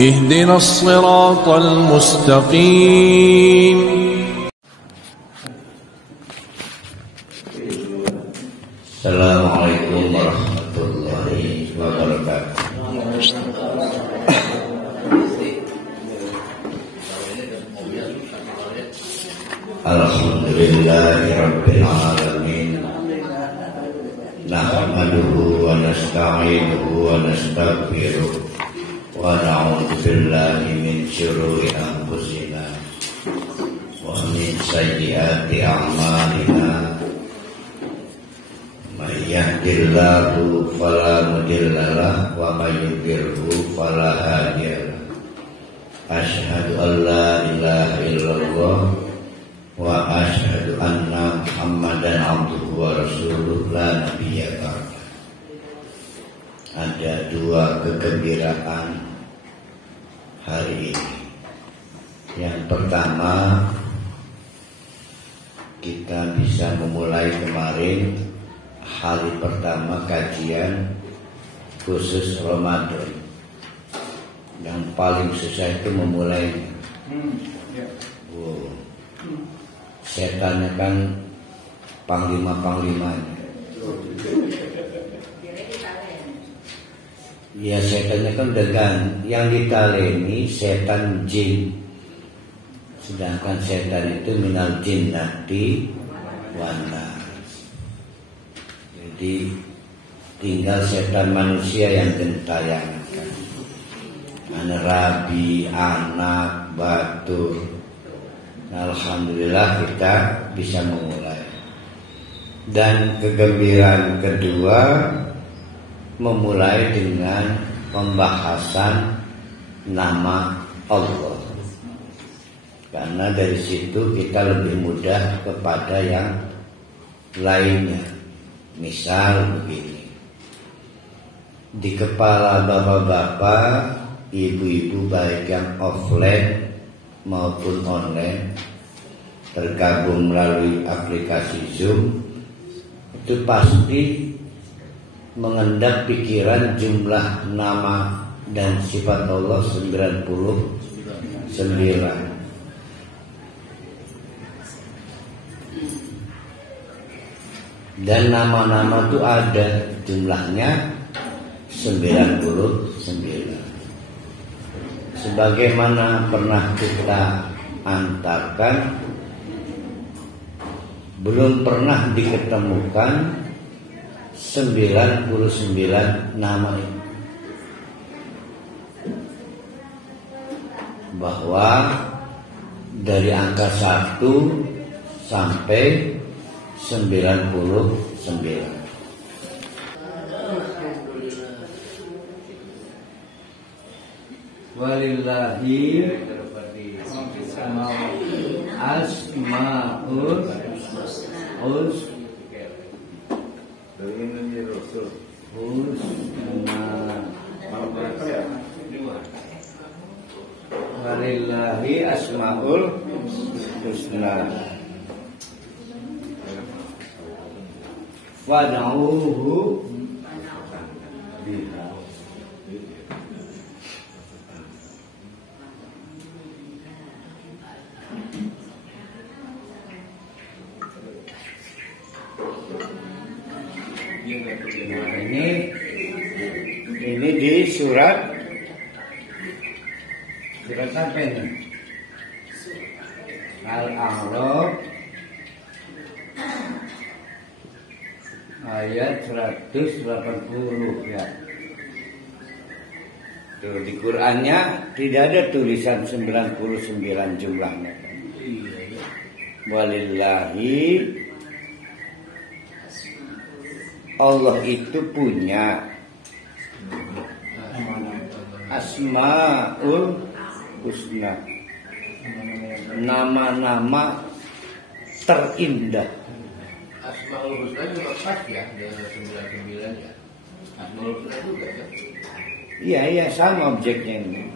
اهدنا الصراط المستقيم. Assalamualaikum warahmatullahi wabarakatuh. Alhamdulillahirabbil alamin. Nahmaduhu wa nasta'inuhu wa nastaghfiruh wa na'udzu billahi min syururi anfusina wa min sayyiati a'malina. May yahdihillahu fala mudilla lahu wa may yudlilhu fala hadiya lahu. Asyhadu an la ilaha illallah wa asyhadu anna Muhammadan abduhu wa rasuluh la nabiyya ba'da. Ada dua kegembiraan hari ini. Yang pertama, kita bisa memulai kemarin hari pertama kajian khusus Ramadan. Yang paling susah itu memulainya. Setannya kan panglima-panglimanya. Ya, setannya kan dengan yang ditaleni setan jin. Sedangkan setan itu minal jinnati wan nas. Jadi tinggal setan manusia yang gentayangan. Rabi, anak, batu. Alhamdulillah kita bisa memulai. Dan kegembiraan kedua, memulai dengan pembahasan nama Allah. Karena dari situ kita lebih mudah kepada yang lainnya. Misal begini, di kepala bapak-bapak, ibu-ibu baik yang offline maupun online tergabung melalui aplikasi Zoom, itu pasti mengendap pikiran jumlah nama dan sifat Allah 99. Dan nama-nama itu ada jumlahnya 99. Sebagaimana pernah kita antarkan, belum pernah diketemukan 99 nama ini. Bahwa dari angka 1 sampai 99. Walillahi asmaul walillahi asmaul husna fad'uhu biha. Ini di surat apa ini? Al-A'raf ayat 180 ya. Tuh, di Qur'annya tidak ada tulisan 99 jumlahnya. Walillahi, Allah itu punya asmaul husna, nama-nama terindah. Asmaul husna juga pas ya, dengan 99 ya. Asmaul husna juga ya. Iya, sama objeknya ini.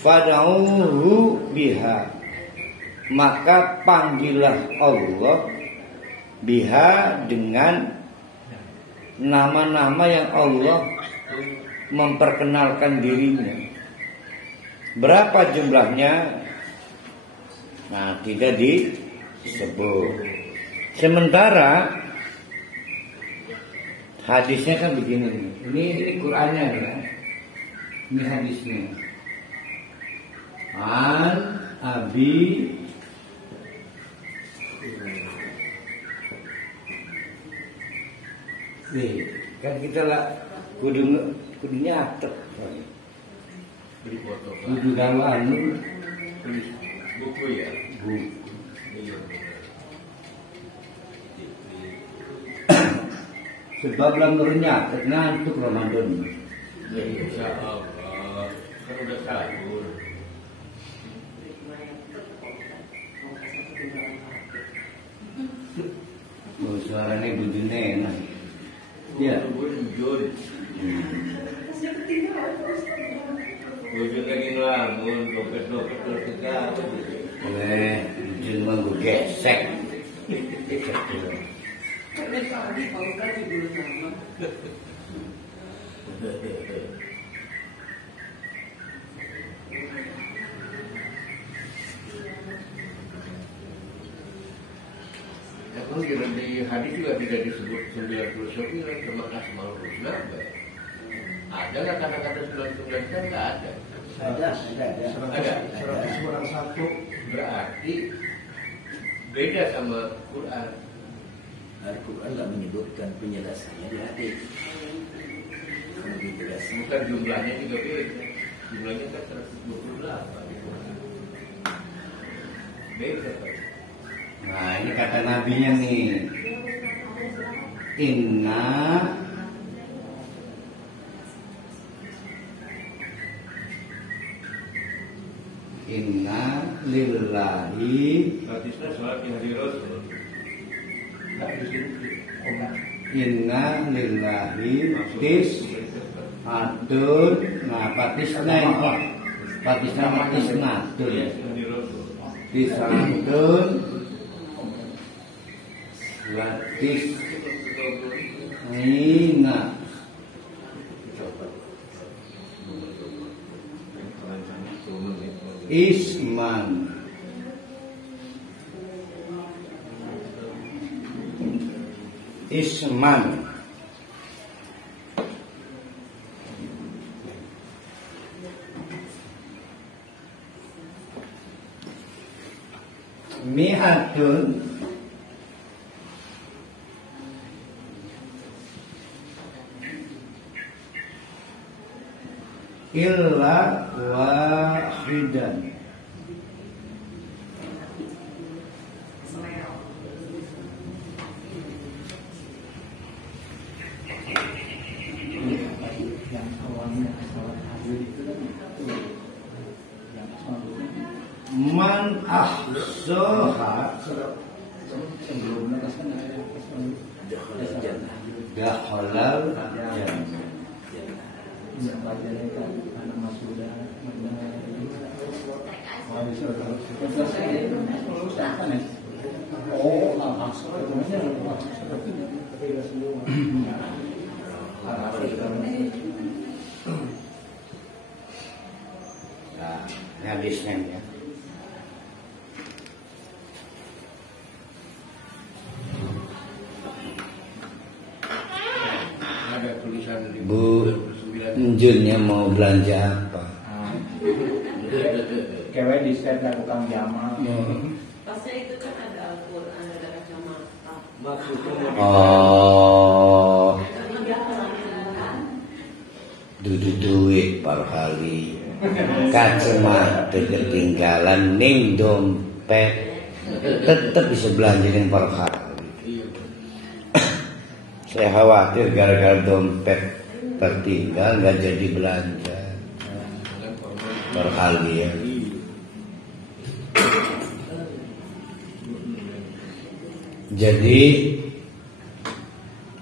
Fad'uhu biha, maka panggillah Allah biha, dengan nama-nama yang Allah memperkenalkan dirinya. Berapa jumlahnya? Nah, tidak disebut. Sementara hadisnya kan begini. Ini Qur'annya ya. Ini hadisnya. An Abi nih, kan kita lah kudunya atek. Beri foto. Kudu kalau anu Buku ya. bu. Sebab lamurnya ngantuk Ramadan. Insya Allah. Kan udah sahur. Oh, suaranya bujune enak. Iya. Bujur. Bujur lagi ngelamun, dompet tegak. Bujun manggu gesek. Ya kan di hadis juga tidak disebut 99 termasuk Asmaul Husna. Ada nggak kata-kata 99 kan nggak ada. Ada. 101 berarti beda sama Quran. Al-Quran nggak menyebutkan penjelasannya di hadis. Bukan jumlahnya juga beda. Jumlahnya kan 128. Beda. Nah, ini kata nabinya nih. Inna lillahi Hadisnya sholat di hari Rasul. Inna lillahi adun. Nah, patisna adun. Hari Rasul. Disantun latis Nina Isman mi'atun illa wahidan. Yang awalnya sholat tahajud itu kan yang Man ahsoha sebelumnya kan ada dakhalal jannah. Yang pelajaran kan anak masudah Nah, hadisnya ya. Ada tulisan di Bu Njunnya mau belanja apa? Kewek di set tukang jamal. Pasnya itu kan ada Al-Quran, ada kacamata. Oh, dudu duit par kali. Kacamata ketinggalan ning dompet. Tetap bisa belanja ning par kali. Saya khawatir gara-gara dompet tertinggal nggak jadi belanja per kali ya. Jadi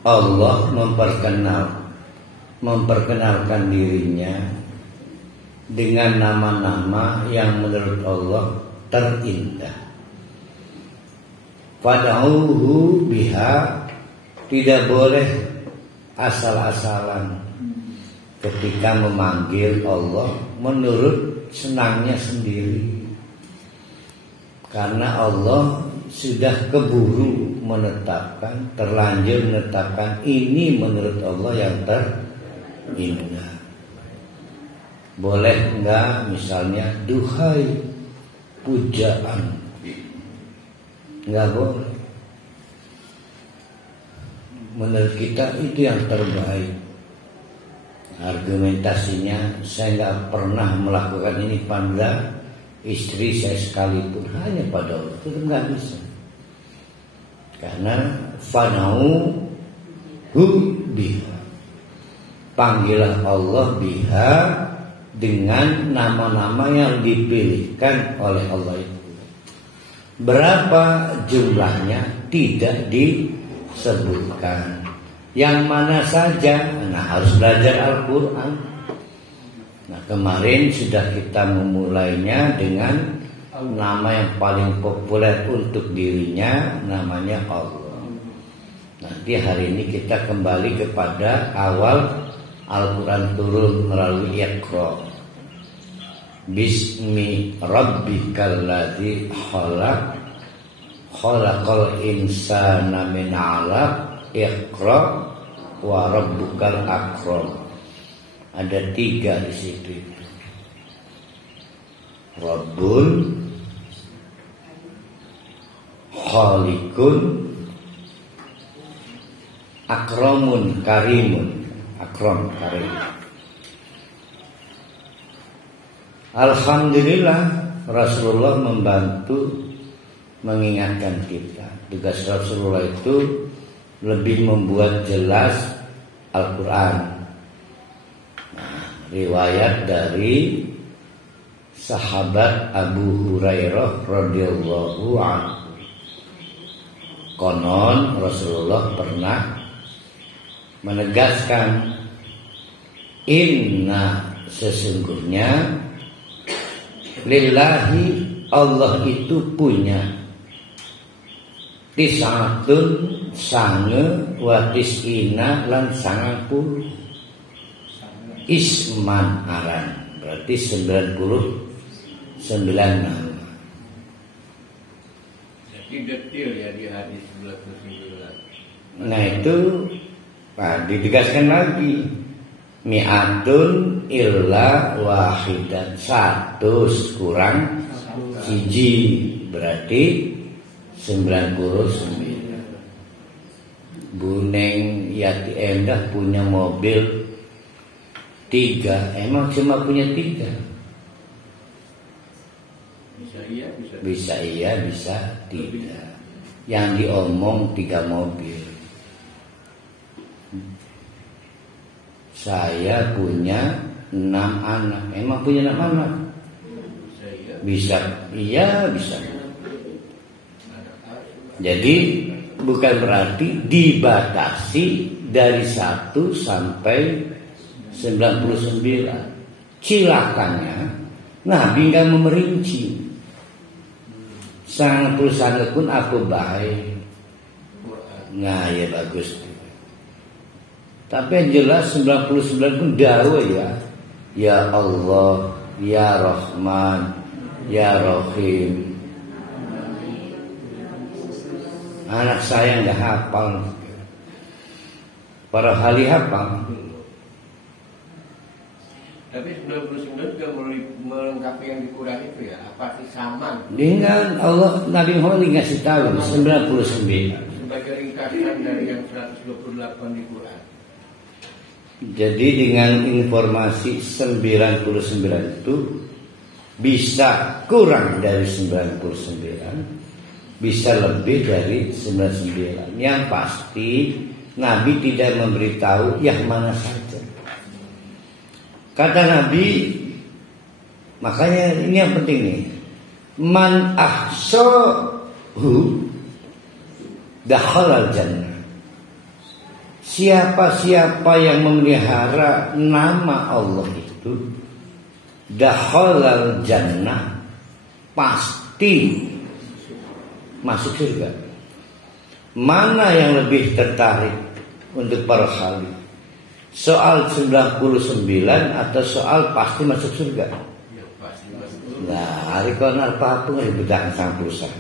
Allah memperkenalkan dirinya dengan nama-nama yang menurut Allah terindah. Fad'uhu biha, tidak boleh asal-asalan. ketika memanggil Allah menurut senangnya sendiri. Karena Allah sudah keburu menetapkan, terlanjur menetapkan ini menurut Allah yang terindah. Boleh enggak misalnya duhai pujaan? Enggak boleh. Menurut kita itu yang terbaik. Argumentasinya, saya enggak pernah melakukan ini pada istri saya sekalipun, hanya pada Allah. Itu enggak bisa. Karena fanau hu biha, panggilah Allah biha dengan nama-nama yang dipilihkan oleh Allah itu. Berapa jumlahnya tidak disebutkan. Yang mana saja, nah harus belajar Al-Quran. Nah kemarin sudah kita memulainya dengan nama yang paling populer untuk dirinya, namanya Allah. Nanti hari ini kita kembali kepada awal Al-Quran turun melalui Iqra. Bismi rabbikal ladzi khalaq, khalaqal insana min 'alaq, Iqra wa rabbukal akram. Ada 3 di situ. Rabbun, Khaliqun, Akramun, Karimun. Akram, karim. Alhamdulillah Rasulullah membantu mengingatkan kita. Tugas Rasulullah itu lebih membuat jelas Al-Quran. Nah, riwayat dari sahabat Abu Hurairah radhiyallahu anhu. Konon Rasulullah pernah menegaskan, inna, sesungguhnya, lillahi, Allah itu punya, tis'atun, sange, wa tis'ina, lan 90 isman aran, berarti 99 nama. Jadi detail ya di hadis 99. Nah itu ditegaskan lagi, mi'atun illa wahidan, 100 kurang siji, berarti 99. Bu Neng Yati Endah punya mobil 3, emang cuma punya 3? Bisa iya, bisa iya, bisa tidak. Yang diomong 3 mobil. Saya punya 6 anak. Emang punya 6 anak? Bisa iya, bisa. Jadi bukan berarti dibatasi dari 1 sampai 99. Cilakanya Nabi enggak memerinci. Sang perusahaan pun aku baik. Nah ya bagus. Tapi yang jelas 99 pun dawah ya. Ya Allah, Ya Rahman, Ya Rahim. Anak saya enggak hafal. Para ahli hafal. Tapi 99 juga melengkapi yang dikurang itu ya. Apa sih sama? Dengan Allah, Nabi Muhammad ngasih tahu 99. Sebagai ringkasan dari yang 128 di Quran. Jadi dengan informasi 99 itu bisa kurang dari 99, bisa lebih dari 99. Yang pasti Nabi tidak memberitahu yang mana saja. Kata Nabi, makanya ini yang penting nih, man ahsahu dakhalal jannah. Siapa-siapa yang memelihara nama Allah itu dakhalal jannah, pasti masuk surga. Mana yang lebih tertarik untuk para khalid? soal 99 atau soal pasti masuk surga? Ya pasti masuk surga. Nah, hari konar apa ngeribetkan sang pulsa.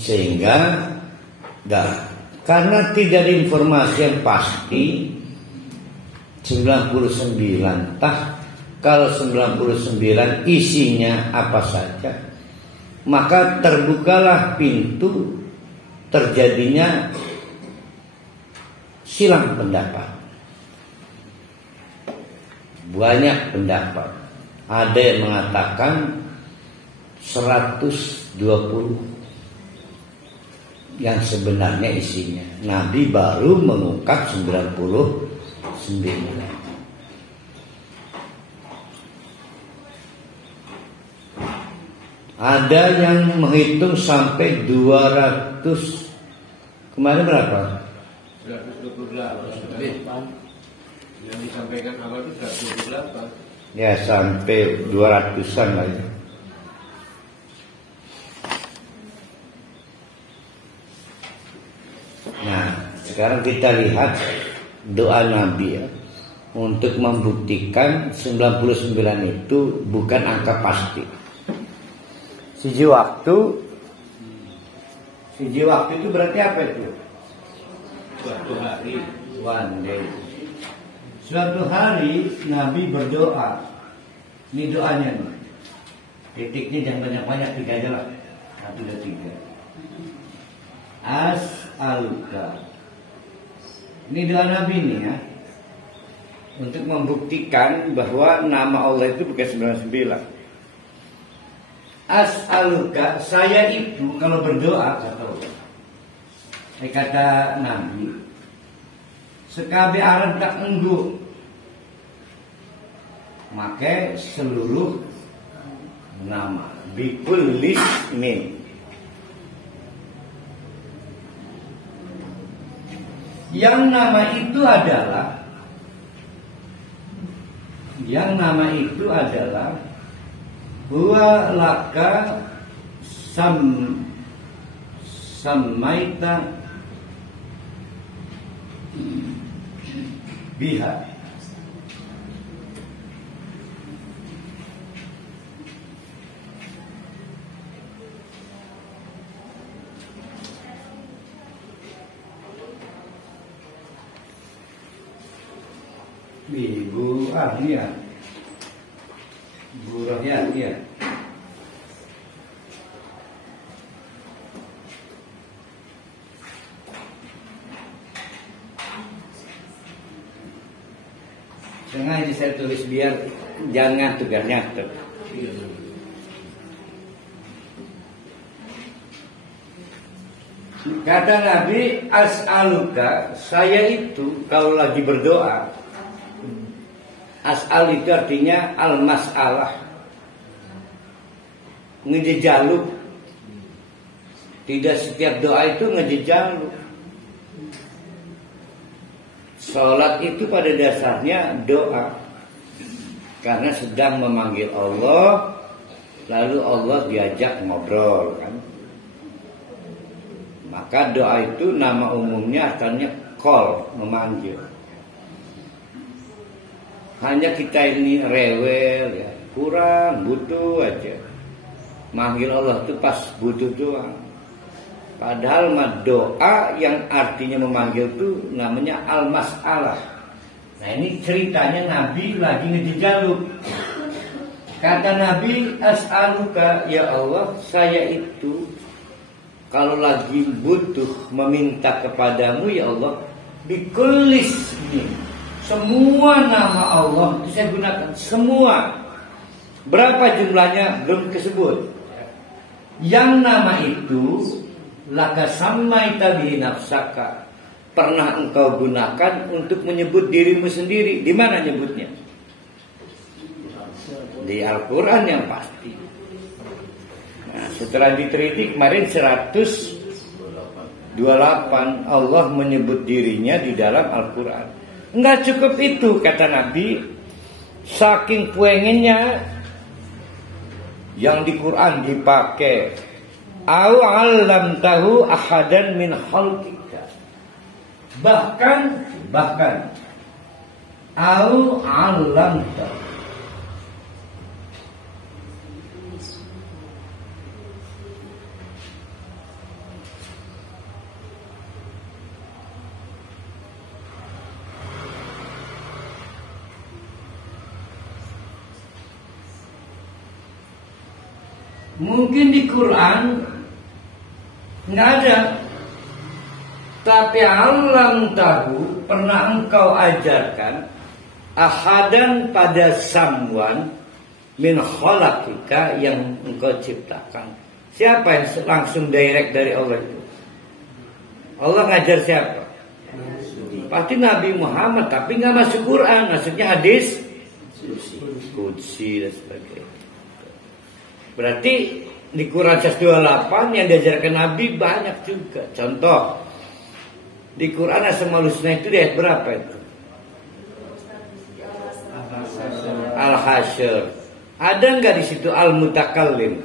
Sehingga karena tidak ada informasi yang pasti 99 kalau 99 isinya apa saja, maka terbukalah pintu terjadinya silang pendapat. Banyak pendapat. Ada yang mengatakan 120 yang sebenarnya isinya. Nabi baru mengungkap 99. Ada yang menghitung sampai 200. Kemarin berapa? 128 lebih. Yang disampaikan awal itu 128. Ya sampai 200-an lagi. Nah, sekarang kita lihat doa Nabi ya, untuk membuktikan 99 itu bukan angka pasti. Siji waktu itu berarti apa itu? Suatu hari. One day. Suatu hari Nabi berdoa. Ini doanya nih. Titiknya jangan banyak-banyak, 3 aja lah. 1, 2, 3. As'aluka. Ini doa Nabi nih ya, untuk membuktikan bahwa nama Allah itu bukan 99. As'aluka, saya itu kalau berdoa kata Nabi, sekabe aran tak enggu, maka seluruh nama bikulli min. Yang nama itu adalah huwa laka samaita biha. Ibu ya, Bu Rohya ya. Sengaja saya tulis biar jangan tugasnya nyatet. Kata Nabi, as'aluka, saya itu kalau lagi berdoa, as'al itu artinya al-mas'alah, ngejejaluk. Tidak setiap doa itu ngejejaluk. Salat itu pada dasarnya doa, karena sedang memanggil Allah, lalu Allah diajak ngobrol kan. Maka doa itu nama umumnya artinya call, memanggil. Hanya kita ini rewel ya, kurang, butuh aja. Manggil Allah itu pas butuh doang. Padahal doa yang artinya memanggil itu namanya al-mas'alah. Nah ini ceritanya Nabi lagi ngejejaluk. Kata Nabi, as'aluka ya Allah, saya itu kalau lagi butuh meminta kepadamu ya Allah, bikullis ini. Semua nama Allah itu saya gunakan, semua. Berapa jumlahnya belum disebut. Yang nama itu laka samaita bihi nafsaka, pernah engkau gunakan untuk menyebut dirimu sendiri. Di mana nyebutnya? Di Al-Quran yang pasti. Nah, setelah diteliti kemarin 128 Allah menyebut dirinya di dalam Al-Quran. Enggak cukup itu kata Nabi, saking pengennya yang di Quran dipakai. Au 'allamtahu ahadan min khalqika, bahkan au alamta, mungkin di Quran nggak ada, tapi alam tahu pernah engkau ajarkan ahadan pada someone min khalaqika yang engkau ciptakan. Siapa yang langsung direct dari Allah itu? Allah ngajar siapa? Pasti Nabi Muhammad, tapi nggak masuk Quran, maksudnya hadis Qudsi dan sebagainya. Berarti di Quran 128 yang diajarkan Nabi banyak juga. Contoh, di Quran Asmaul Husna itu di ayat berapa itu? Al-Hasyr. Ada nggak di situ Al-Mutakallim?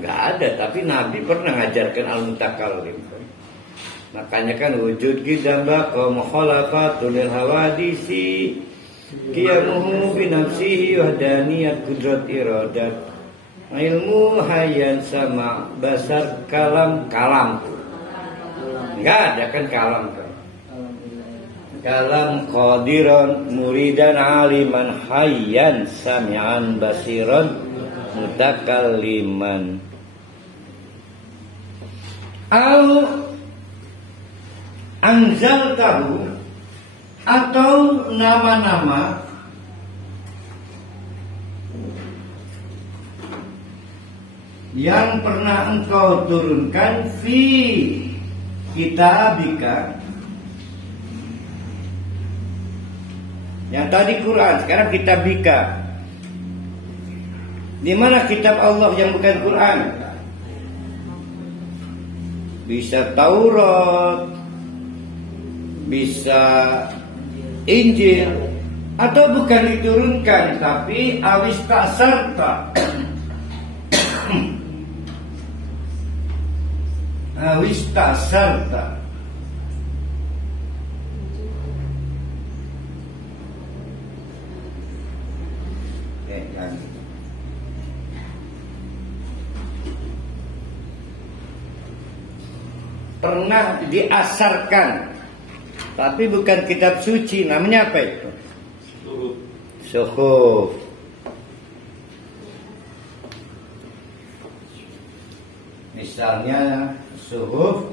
Nggak ada. Tapi Nabi pernah ngajarkan Al-Mutakallim. Makanya kan wujud gidamba kaum khalafatun lil hawadisi qiyamuhu bi nafsihi wahdaniyat qudrat iradat ilmu hayyan sama basar kalam enggak ada kan kalam qadiran muridan aliman hayyan sami'an basiran mutakalliman au anzal tahu atau nama-nama yang pernah engkau turunkan fi kitabika. Yang tadi Quran, sekarang kitabika. Di mana kitab Allah yang bukan Quran? Bisa Taurat, bisa Injil, atau bukan diturunkan tapi awistasarta. Awistasarta. Pernah diasarkan, tapi bukan kitab suci. Namanya apa itu? Suhuf. Misalnya suhuf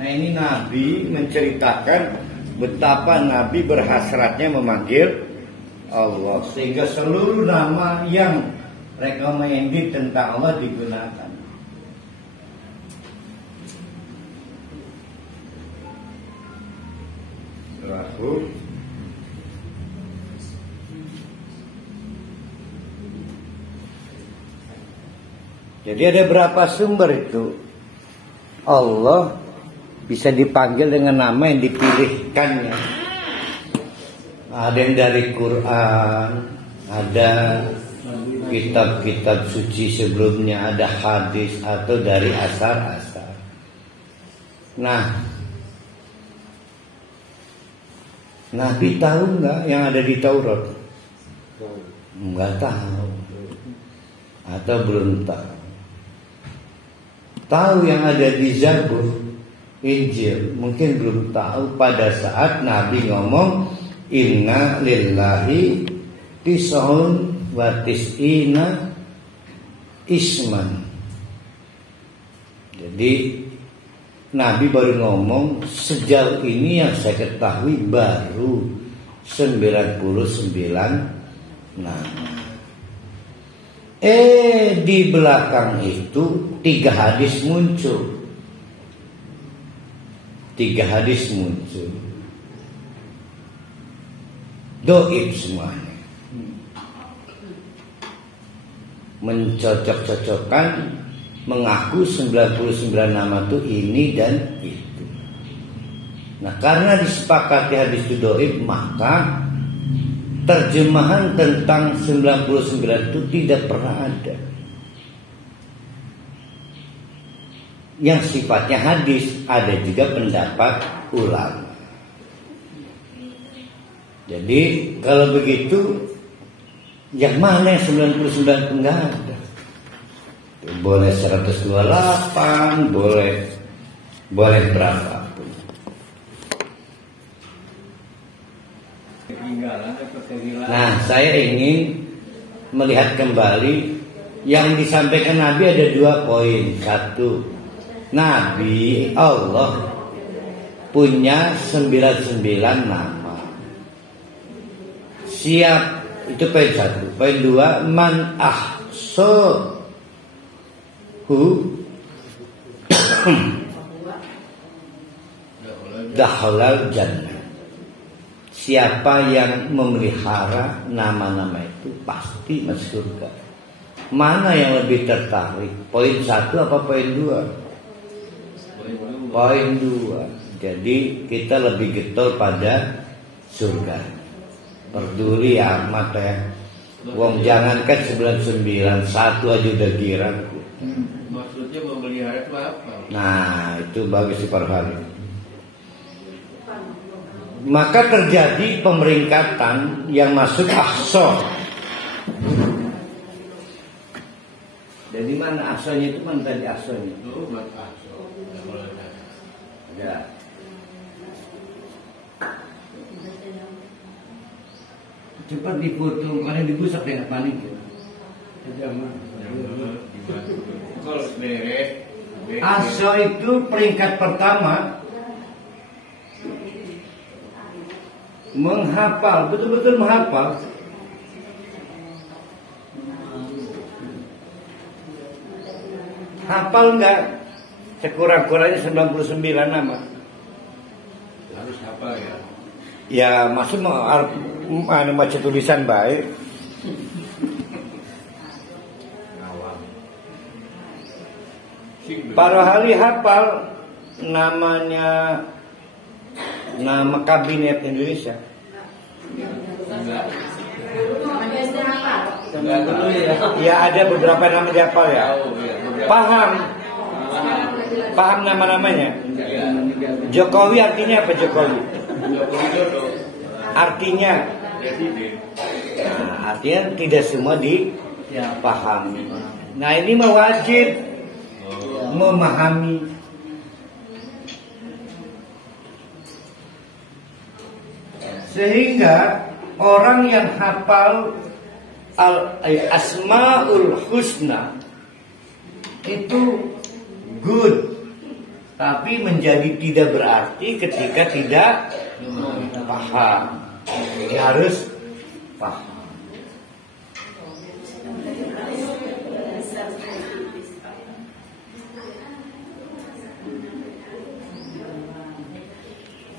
Nah ini Nabi menceritakan betapa Nabi berhasratnya memanggil Allah, sehingga seluruh nama yang recommended tentang Allah digunakan. Rasul. Jadi ada berapa sumber itu? Allah bisa dipanggil dengan nama yang dipilihkannya. Ada yang dari Quran, ada kitab-kitab suci sebelumnya, ada hadis atau dari asar-asar. Nah, Nabi tahu nggak yang ada di Taurat? Nggak tahu, atau belum tahu. Tahu yang ada di Zabur, Injil, mungkin belum tahu pada saat Nabi ngomong Inna lillahi tis'un wa tis'ina isman. Jadi Nabi baru ngomong sejauh ini yang saya ketahui baru 99 nama. Di belakang itu 3 hadis muncul. 3 hadis muncul. Doib semuanya. Mencocok-cocokkan, mengaku 99 nama itu ini dan itu. Nah karena disepakati hadis itu doib, maka terjemahan tentang 99 itu tidak pernah ada yang sifatnya hadis. Ada juga pendapat ulama. Jadi kalau begitu yang mana yang 99 itu nggak ada. Boleh 128, boleh berapapun. Nah, saya ingin melihat kembali yang disampaikan Nabi ada 2 poin. 1, Nabi Allah punya 99 nama. Siap, itu poin 1. Poin 2, man ahsahu dakhalal jannah. Siapa yang memelihara nama-nama itu pasti masuk surga. Mana yang lebih tertarik? Poin 1 apa poin 2? Poin 2. Jadi kita lebih getol pada surga. Peduli amat ya. Wong jangankan 99, 1 aja udah girang. Maksudnya memelihara itu apa? Nah, itu bagus diperhatikan. Maka terjadi pemeringkatan yang masuk ahsa. Jadi mana ahsanya itu, mana tadi ahsanya? Itu mat ahsa. Ya. Cepat dipotong, karena dibusak dengan panik. Kalau beres. Ahsa itu peringkat pertama. Menghafal, betul-betul menghafal. Hafal enggak? Sekurang-kurangnya 99 nama. Harus hafal ya. Ya, maksud baca tulisan baik. Para ahli hafal namanya, nama kabinet Indonesia. Ya, ada beberapa nama dihafal ya. Paham nama-namanya. Jokowi artinya apa Jokowi? Artinya, artinya tidak semua dipahami. Nah, ini wajib memahami. Sehingga orang yang hafal Asmaul Husna itu good, tapi menjadi tidak berarti ketika tidak paham. Dia harus paham.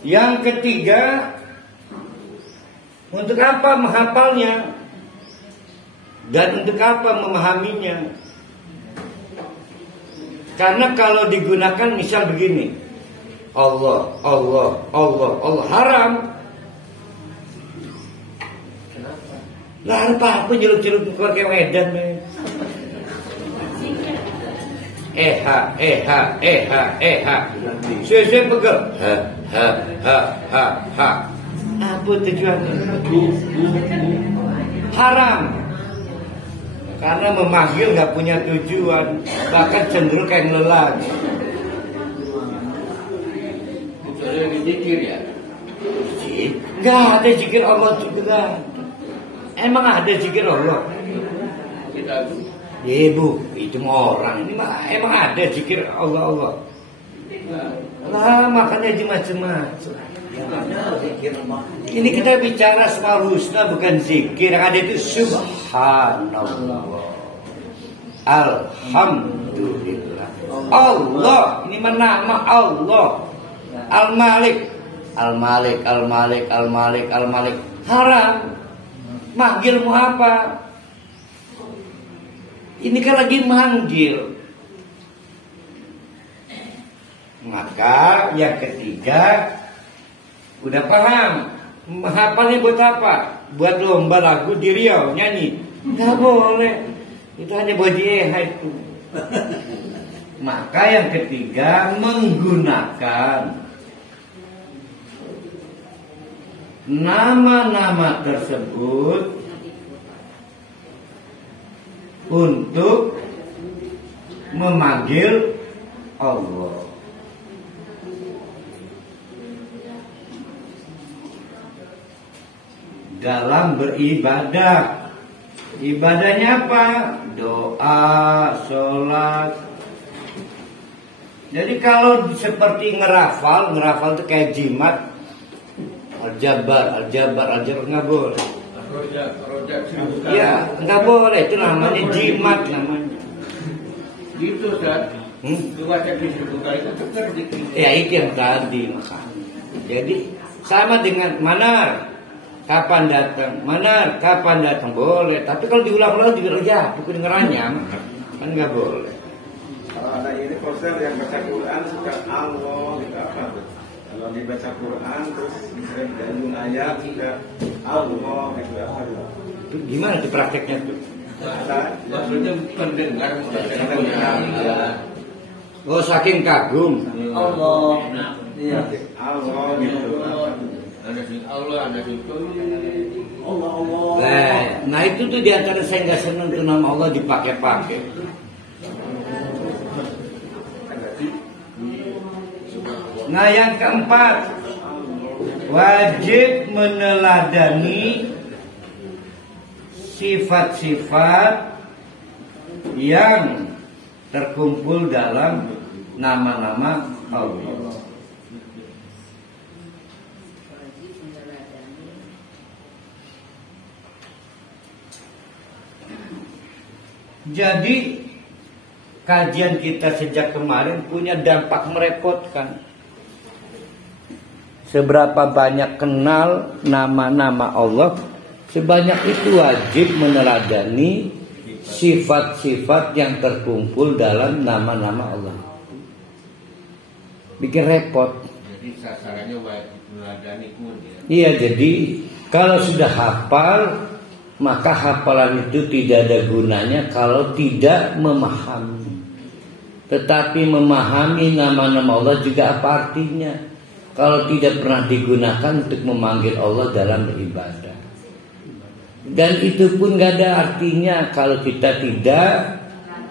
Yang ketiga, untuk apa menghafalnya dan untuk apa memahaminya? Karena kalau digunakan misal begini, Allah haram. Kenapa? Lah apa jeluk-jeluk keluar kayak Medan nih. Eha. Saya pegel. Ha. Apa tujuannya? Haram. Karena memanggil nggak punya tujuan, bahkan cenderung kayak lelah. Itu ada yang dikir ya? Nggak ada zikir Allah juga. Emang ada zikir Allah? Kita tuh. Ya bu, itu mah orang. Ini mah emang ada zikir Allah. Lah makanya macam-macam. Ini kita bicara Asmaul Husna bukan zikir. Yang ada itu subhanallah, alhamdulillah, Allah. Ini nama Allah. Al-Malik. Haram. Manggilmu apa? Ini kan lagi manggil. Maka yang ketiga, udah paham menghafalnya buat apa? buat lomba lagu di Riau nyanyi, nggak boleh. Itu hanya buat itu. Maka yang ketiga, menggunakan nama-nama tersebut untuk memanggil Allah. Dalam beribadah. Ibadahnya apa? Doa, sholat. Jadi kalau seperti ngerafal itu kayak jimat. Al-Jabar nggak boleh. Iya, nggak boleh. Itu namanya jimat namanya. Gitu kan? Baca disebutkan itu benar dikit. Ya itu yang tadi makanya. Jadi sama dengan manar. Kapan datang boleh. Tapi kalau diulang-ulang juga ya, bukan ngeranyam kan nggak boleh. Kalau ada ini poster yang baca Quran suka Allah gitu apa tuh? Kalau dibaca Quran terus misalnya di ayat suka Allah gitu apa tuh? Itu gimana tuh prakteknya tuh? Maksudnya pendengar Oh saking kagum. Allah. Iya. Allah gitu. Ada sing Allah, ada sing Allah. Nah itu tuh diantara saya nggak seneng tuh nama Allah dipakai-pakai. Nah yang keempat, wajib meneladani sifat-sifat yang terkumpul dalam nama-nama Allah. Jadi kajian kita sejak kemarin punya dampak merepotkan. Seberapa banyak kenal nama-nama Allah, sebanyak itu wajib meneladani sifat-sifat yang terkumpul dalam nama-nama Allah. Bikin repot. Jadi sasarannya wajib meneladani pun ya. Iya, jadi kalau sudah hafal, maka hafalan itu tidak ada gunanya kalau tidak memahami. Tetapi memahami nama-nama Allah juga apa artinya kalau tidak pernah digunakan untuk memanggil Allah dalam beribadah. Dan itu pun gak ada artinya kalau kita tidak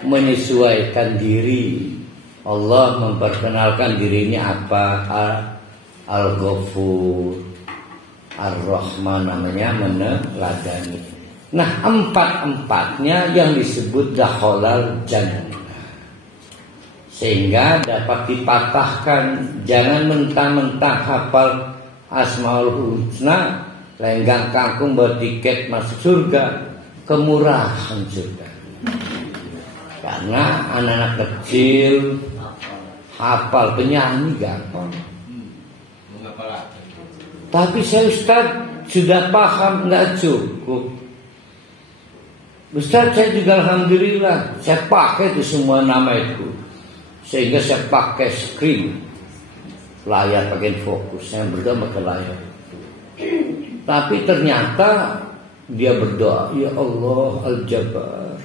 menyesuaikan diri. Allah memperkenalkan dirinya apa? Al-Ghafur, Ar-Rahman, namanya meneladani. Nah, empat-empatnya yang disebut dakhalal jannah. Sehingga dapat dipatahkan. Jangan mentah-mentah hafal Asmaul Husna, lenggang kangkung buat tiket masuk surga, kemurahan surga. Karena anak-anak kecil hafal, penyanyi gampang. Tapi saya Ustaz sudah paham, nggak cukup. Ustaz saya juga alhamdulillah saya pakai itu semua nama itu, sehingga saya pakai screen layar, pakai fokus, saya berdoa ke layar. Tapi ternyata dia berdoa, ya Allah Al-Jabbar,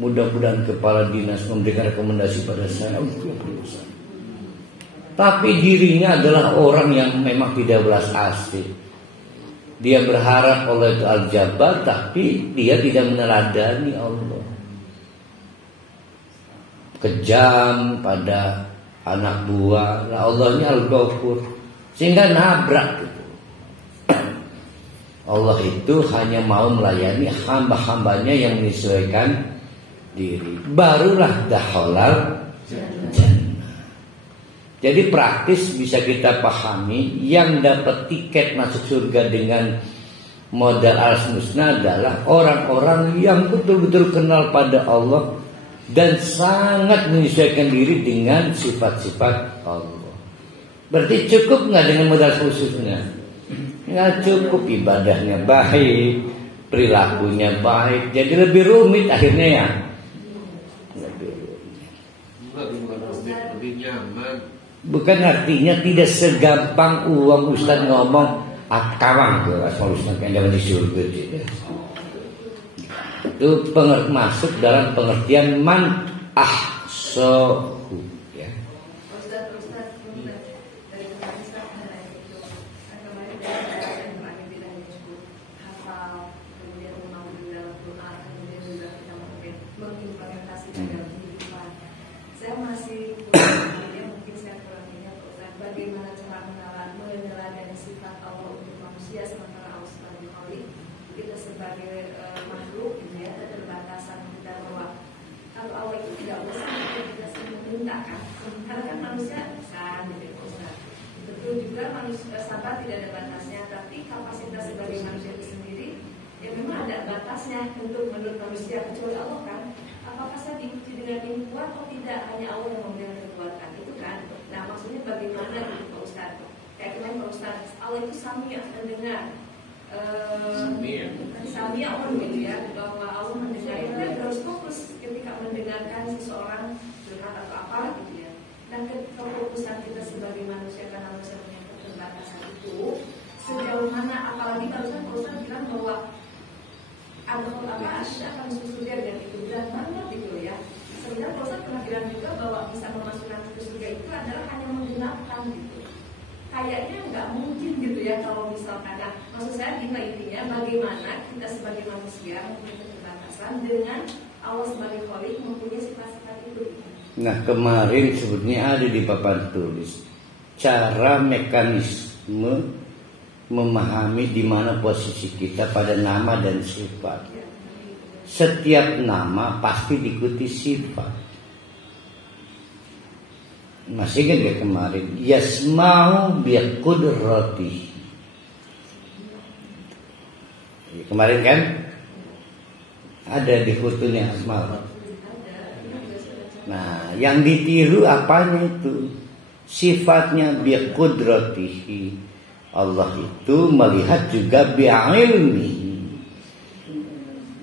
mudah-mudahan kepala dinas memberikan rekomendasi pada saya untuk berusaha. Tapi dirinya adalah orang yang memang tidak belas asih. Dia berharap Allah itu Al-Jabbar, tapi dia tidak meneladani Allah. Kejam pada anak buah. Nah, Allahnya Al-Ghafur, sehingga nabrak gitu. Allah itu hanya mau melayani hamba-hambanya yang menyesuaikan diri. Barulah dakhalal jannah. Jadi praktis bisa kita pahami, yang dapat tiket masuk surga dengan modal al-husna adalah orang-orang yang betul-betul kenal pada Allah dan sangat menyesuaikan diri dengan sifat-sifat Allah. Berarti cukup nggak dengan modal khususnya? Nggak cukup. Ibadahnya baik, perilakunya baik, jadi lebih rumit akhirnya ya. Lebih nyaman. Bukan artinya tidak segampang uang Ustaz ngomong Akawang tuh Asmaul Husna yang di surga itu masuk dalam pengertian man ahsahu ya. Saya masih mungkin saya kurang ingat bagaimana cara meneladani sifat Allah untuk manusia sementara Allah sebagai Khalik, kita sebagai makhluk gitu ya, ada keterbatasan kita bahwa kalau Allah itu tidak usah kita meminta kan, karena kan manusia bisa gitu Ustaz. Betul juga manusia sabar tidak ada batasnya, tapi kapasitas sebagai manusia itu sendiri ya memang ada batasnya untuk menurut manusia, kecuali Allah kan. Apakah saya diuji dengan ini kuat atau tidak? Hanya Allah yang memberikan kekuatan itu kan. Nah maksudnya bagaimana gitu Pak Ustaz? Kayak kemarin Pak Ustaz, Allah itu sami mendengar. Sami Allah gitu ya, bahwa Allah mendengar itu dia harus fokus ketika mendengarkan seseorang curhat atau apa gitu ya. Dan kefokusan kita sebagai manusia karena manusia punya keterbatasan itu sejauh mana, apalagi barusan Pak Ustaz bilang bahwa ada apa akan masuk surga dan itu berat banget gitu ya. Sebenarnya Ustaz pernah bilang juga bahwa bisa memasukkan ke surga itu adalah hanya menggenapkan gitu. Kayaknya nggak mungkin gitu ya kalau misalkan. Nah, maksud saya intinya bagaimana kita sebagai manusia mempunyai keterbatasan dengan Allah sebagai Khalik mempunyai sifat-sifat itu. Nah kemarin sebetulnya ada di papan tulis cara mekanisme memahami di mana posisi kita pada nama dan sifat. Setiap nama pasti diikuti sifat. Masih ingat ya kemarin? Yasma'u biqudratihi. Kemarin kan ada di hutulnya Asma'. Nah, yang ditiru apanya itu? Sifatnya biqudratihi. Allah itu melihat juga bi'ilmi.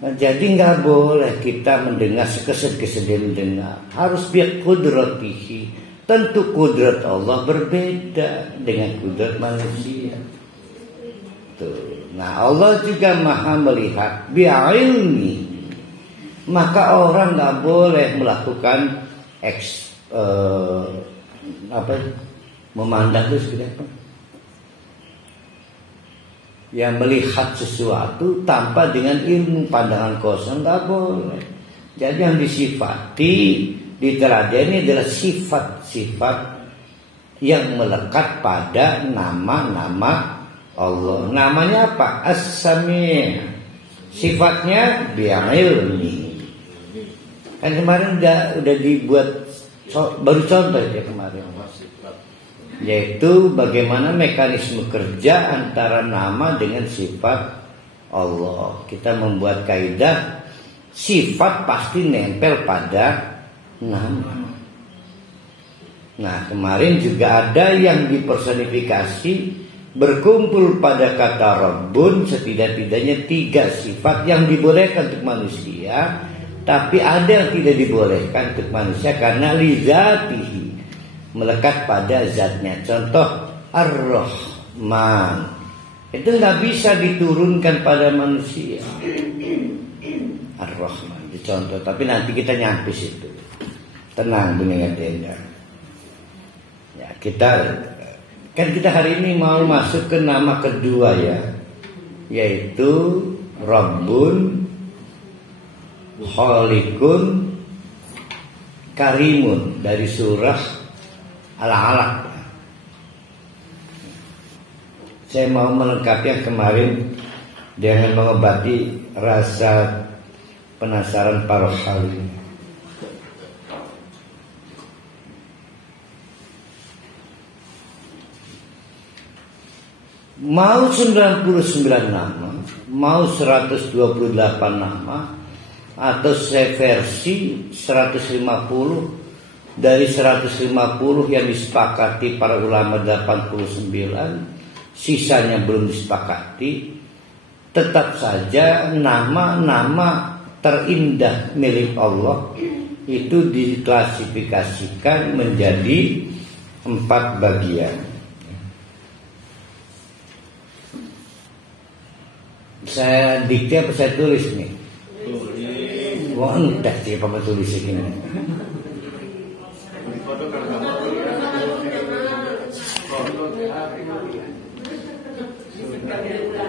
Nah, jadi nggak boleh kita mendengar sekesed-kesed mendengar. Harus biqudratihi. Tentu kudrat Allah berbeda dengan kudrat manusia. Tuh. Nah Allah juga maha melihat bi'ilmi. Maka orang nggak boleh melakukan memandang itu seperti apa? Yang melihat sesuatu tanpa dengan ilmu, pandangan kosong nggak boleh. Jadi yang disifati, diteladani adalah sifat-sifat yang melekat pada nama-nama Allah. Namanya apa? As-Sami'. Sifatnya bi'ilmi. Kan kemarin udah dibuat baru contoh ya kemarin. Yaitu bagaimana mekanisme kerja antara nama dengan sifat Allah. Kita membuat kaidah sifat pasti nempel pada nama. Nah kemarin juga ada yang dipersonifikasi berkumpul pada kata Rabbun, setidak-tidaknya 3 sifat yang dibolehkan untuk manusia, tapi ada yang tidak dibolehkan untuk manusia karena lizatihi, melekat pada zatnya. Contoh Ar-Rahman itu nggak bisa diturunkan pada manusia. Ar-Rahman dicontoh, tapi nanti kita nyampe situ. Tenang Buningan Tenda. Ya, kita hari ini mau masuk ke nama kedua ya, yaitu Rabbun Khalikun Karimun dari surah Al-Alaq. Saya mau melengkapi yang kemarin dengan mengobati rasa penasaran para halirin. Mau 99 nama, mau 128 nama, atau versi 150 dari 150 yang disepakati para ulama 89, sisanya belum disepakati. Tetap saja nama-nama terindah milik Allah itu diklasifikasikan menjadi 4 bagian. Saya dikte apa saya tulis nih? Wah, entah siapa tulis ini.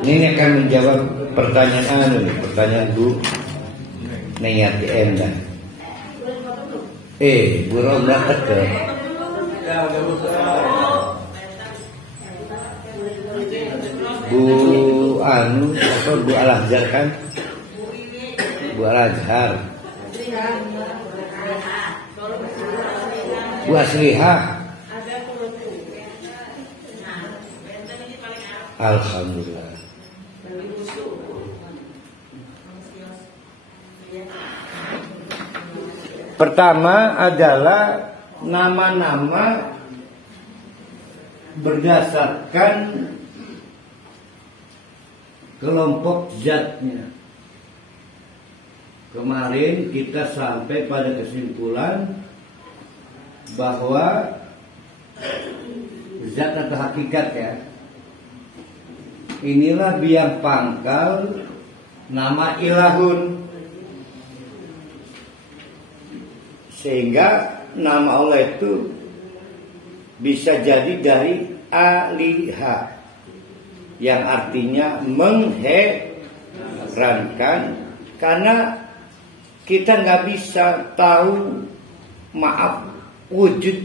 Ini akan menjawab pertanyaan Bu Neyati Enda. Bu Romla teke. Bu Bu Al-Azhar kan? Bu Al-Azhar. Bu Asliha. Alhamdulillah. Pertama adalah nama-nama berdasarkan kelompok zatnya. Kemarin kita sampai pada kesimpulan bahwa zat atau hakikat ya, inilah biang pangkal nama ilahun. Sehingga nama Allah itu bisa jadi dari aliha, yang artinya mengherankan, karena kita nggak bisa tahu wujud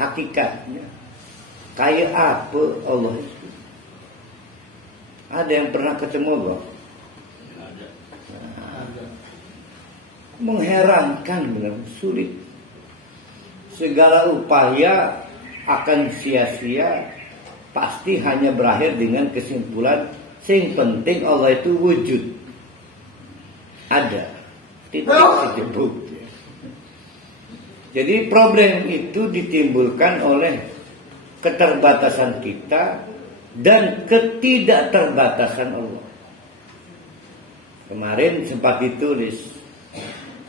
hakikatnya kayak apa Allah itu. Ada yang pernah ketemu Allah? Mengherankan, benar sulit. Segala upaya akan sia-sia, pasti hanya berakhir dengan kesimpulan yang penting Allah itu wujud, ada, titik disebut. Jadi problem itu ditimbulkan oleh keterbatasan kita dan ketidakterbatasan Allah. Kemarin sempat ditulis,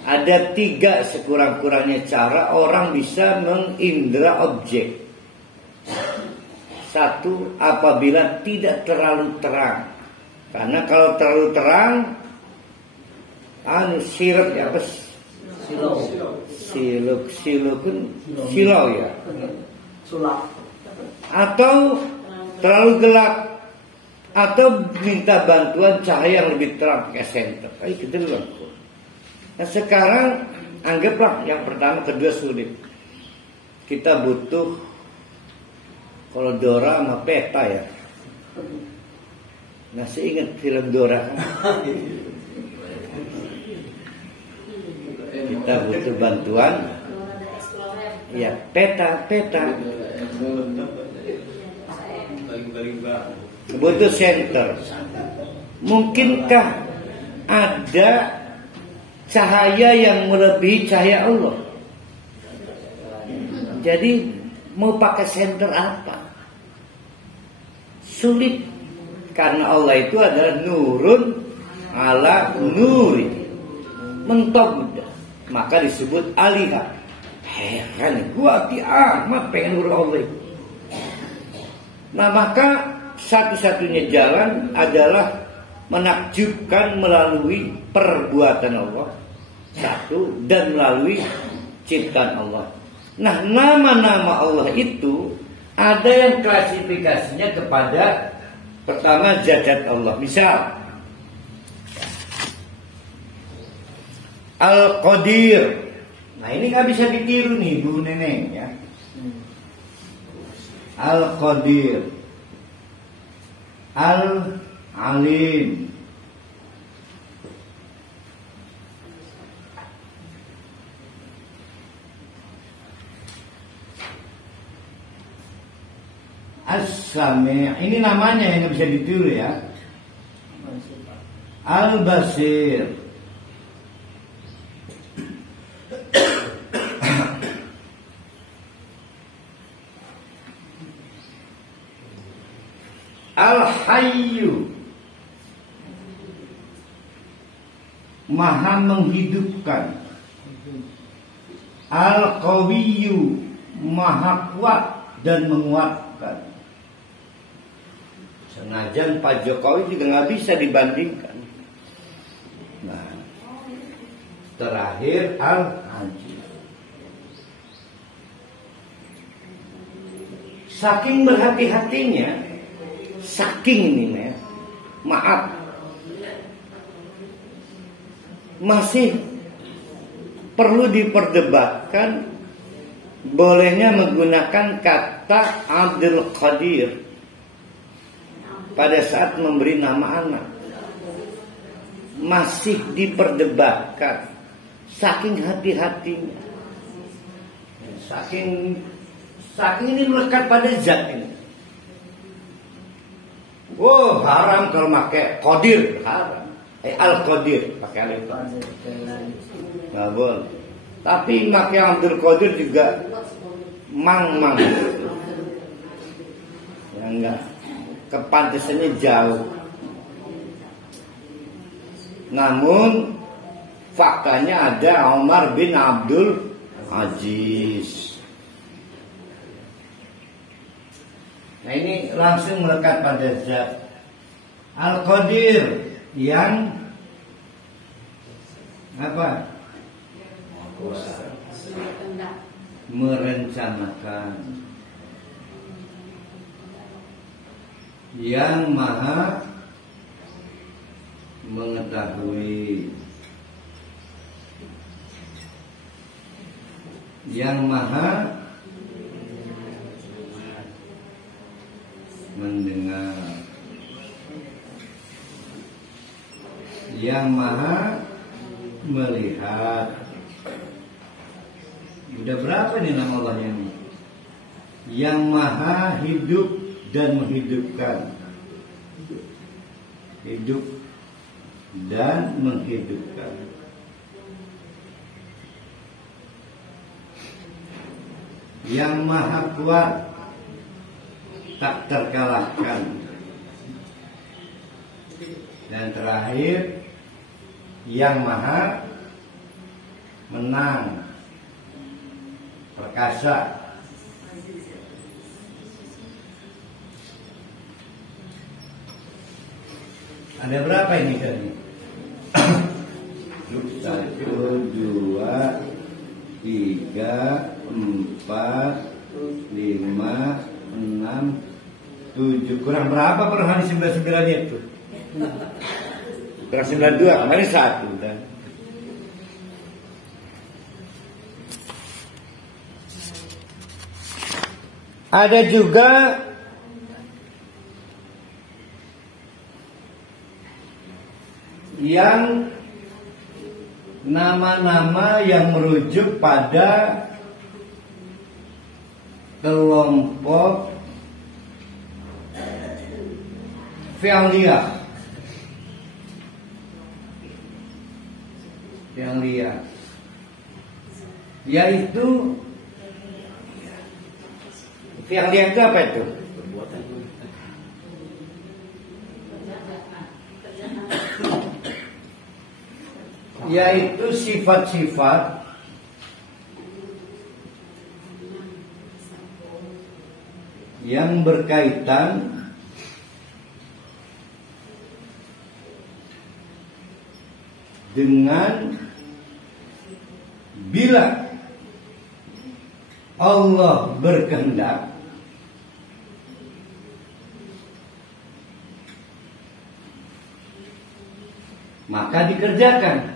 ada 3 sekurang-kurangnya cara orang bisa mengindra objek. 1, apabila tidak terlalu terang. Karena kalau terlalu terang, sirup ya, apa? Silau ya. Atau terlalu gelap, atau minta bantuan cahaya yang lebih terang kayak senter. Kita dulu. Nah sekarang anggaplah yang pertama, kedua sulit. Kita butuh, kalau Dora sama peta ya. Nah saya ingat film Dora. Kita butuh bantuan. Ya peta. Butuh center. Mungkinkah ada cahaya yang melebihi cahaya Allah? Jadi mau pakai senter apa? Sulit. Karena Allah itu adalah nurun ala nuri, mentok. Maka disebut alihah. Heran, gua amat pengen nur Allah. Nah maka satu-satunya jalan adalah menakjubkan melalui perbuatan Allah, 1, dan melalui ciptaan Allah. Nah nama-nama Allah itu ada yang klasifikasinya kepada pertama zat Allah. Misal Al-Qadir. Nah ini gak bisa ditiru nih Bu Neneng ya. Al-Qadir, Al-Alim, As-Sami'. Ini namanya yang bisa ditiru ya. Al-Basir, Al-Hayyu, Maha menghidupkan. Al-Qawiyyu, Maha kuat dan menguatkan. Senajan Pak Jokowi juga nggak bisa dibandingkan. Nah, terakhir Al-Aziz. Saking berhati-hatinya, saking ini ya, maaf, masih perlu diperdebatkan bolehnya menggunakan kata Abdul Qadir pada saat memberi nama anak. Masih diperdebatkan, saking hati-hatinya, saking ini melekat pada zat ini. Oh, haram kalau pakai Qadir, haram. Al-Qadir pakai alif. Nggak boleh. Tapi pakai Abdul Qadir juga mang. Ya enggak. Kepantasannya jauh. Namun faktanya ada Umar bin Abdul Aziz. Nah ini langsung melekat pada zat. Al-Qadir yang apa? Merencanakan, yang maha mengetahui, yang maha mendengar, yang maha melihat. Udah berapa nih nama Allahnya ini? Yang maha hidup dan menghidupkan. Hidup dan menghidupkan. Yang maha kuat, tak terkalahkan. Dan terakhir, yang maha menang, perkasa. Ada berapa ini kan? 1, 2, 3, 4, 5, 6, 7. Kurang berapa per hari 99 itu? Kurang 92, kemarin 1 dan ada juga yang nama-nama yang merujuk pada kelompok fi'liyah. Yaitu fi'liyah itu apa itu? Yaitu sifat-sifat yang berkaitan dengan bila Allah berkehendak maka dikerjakan.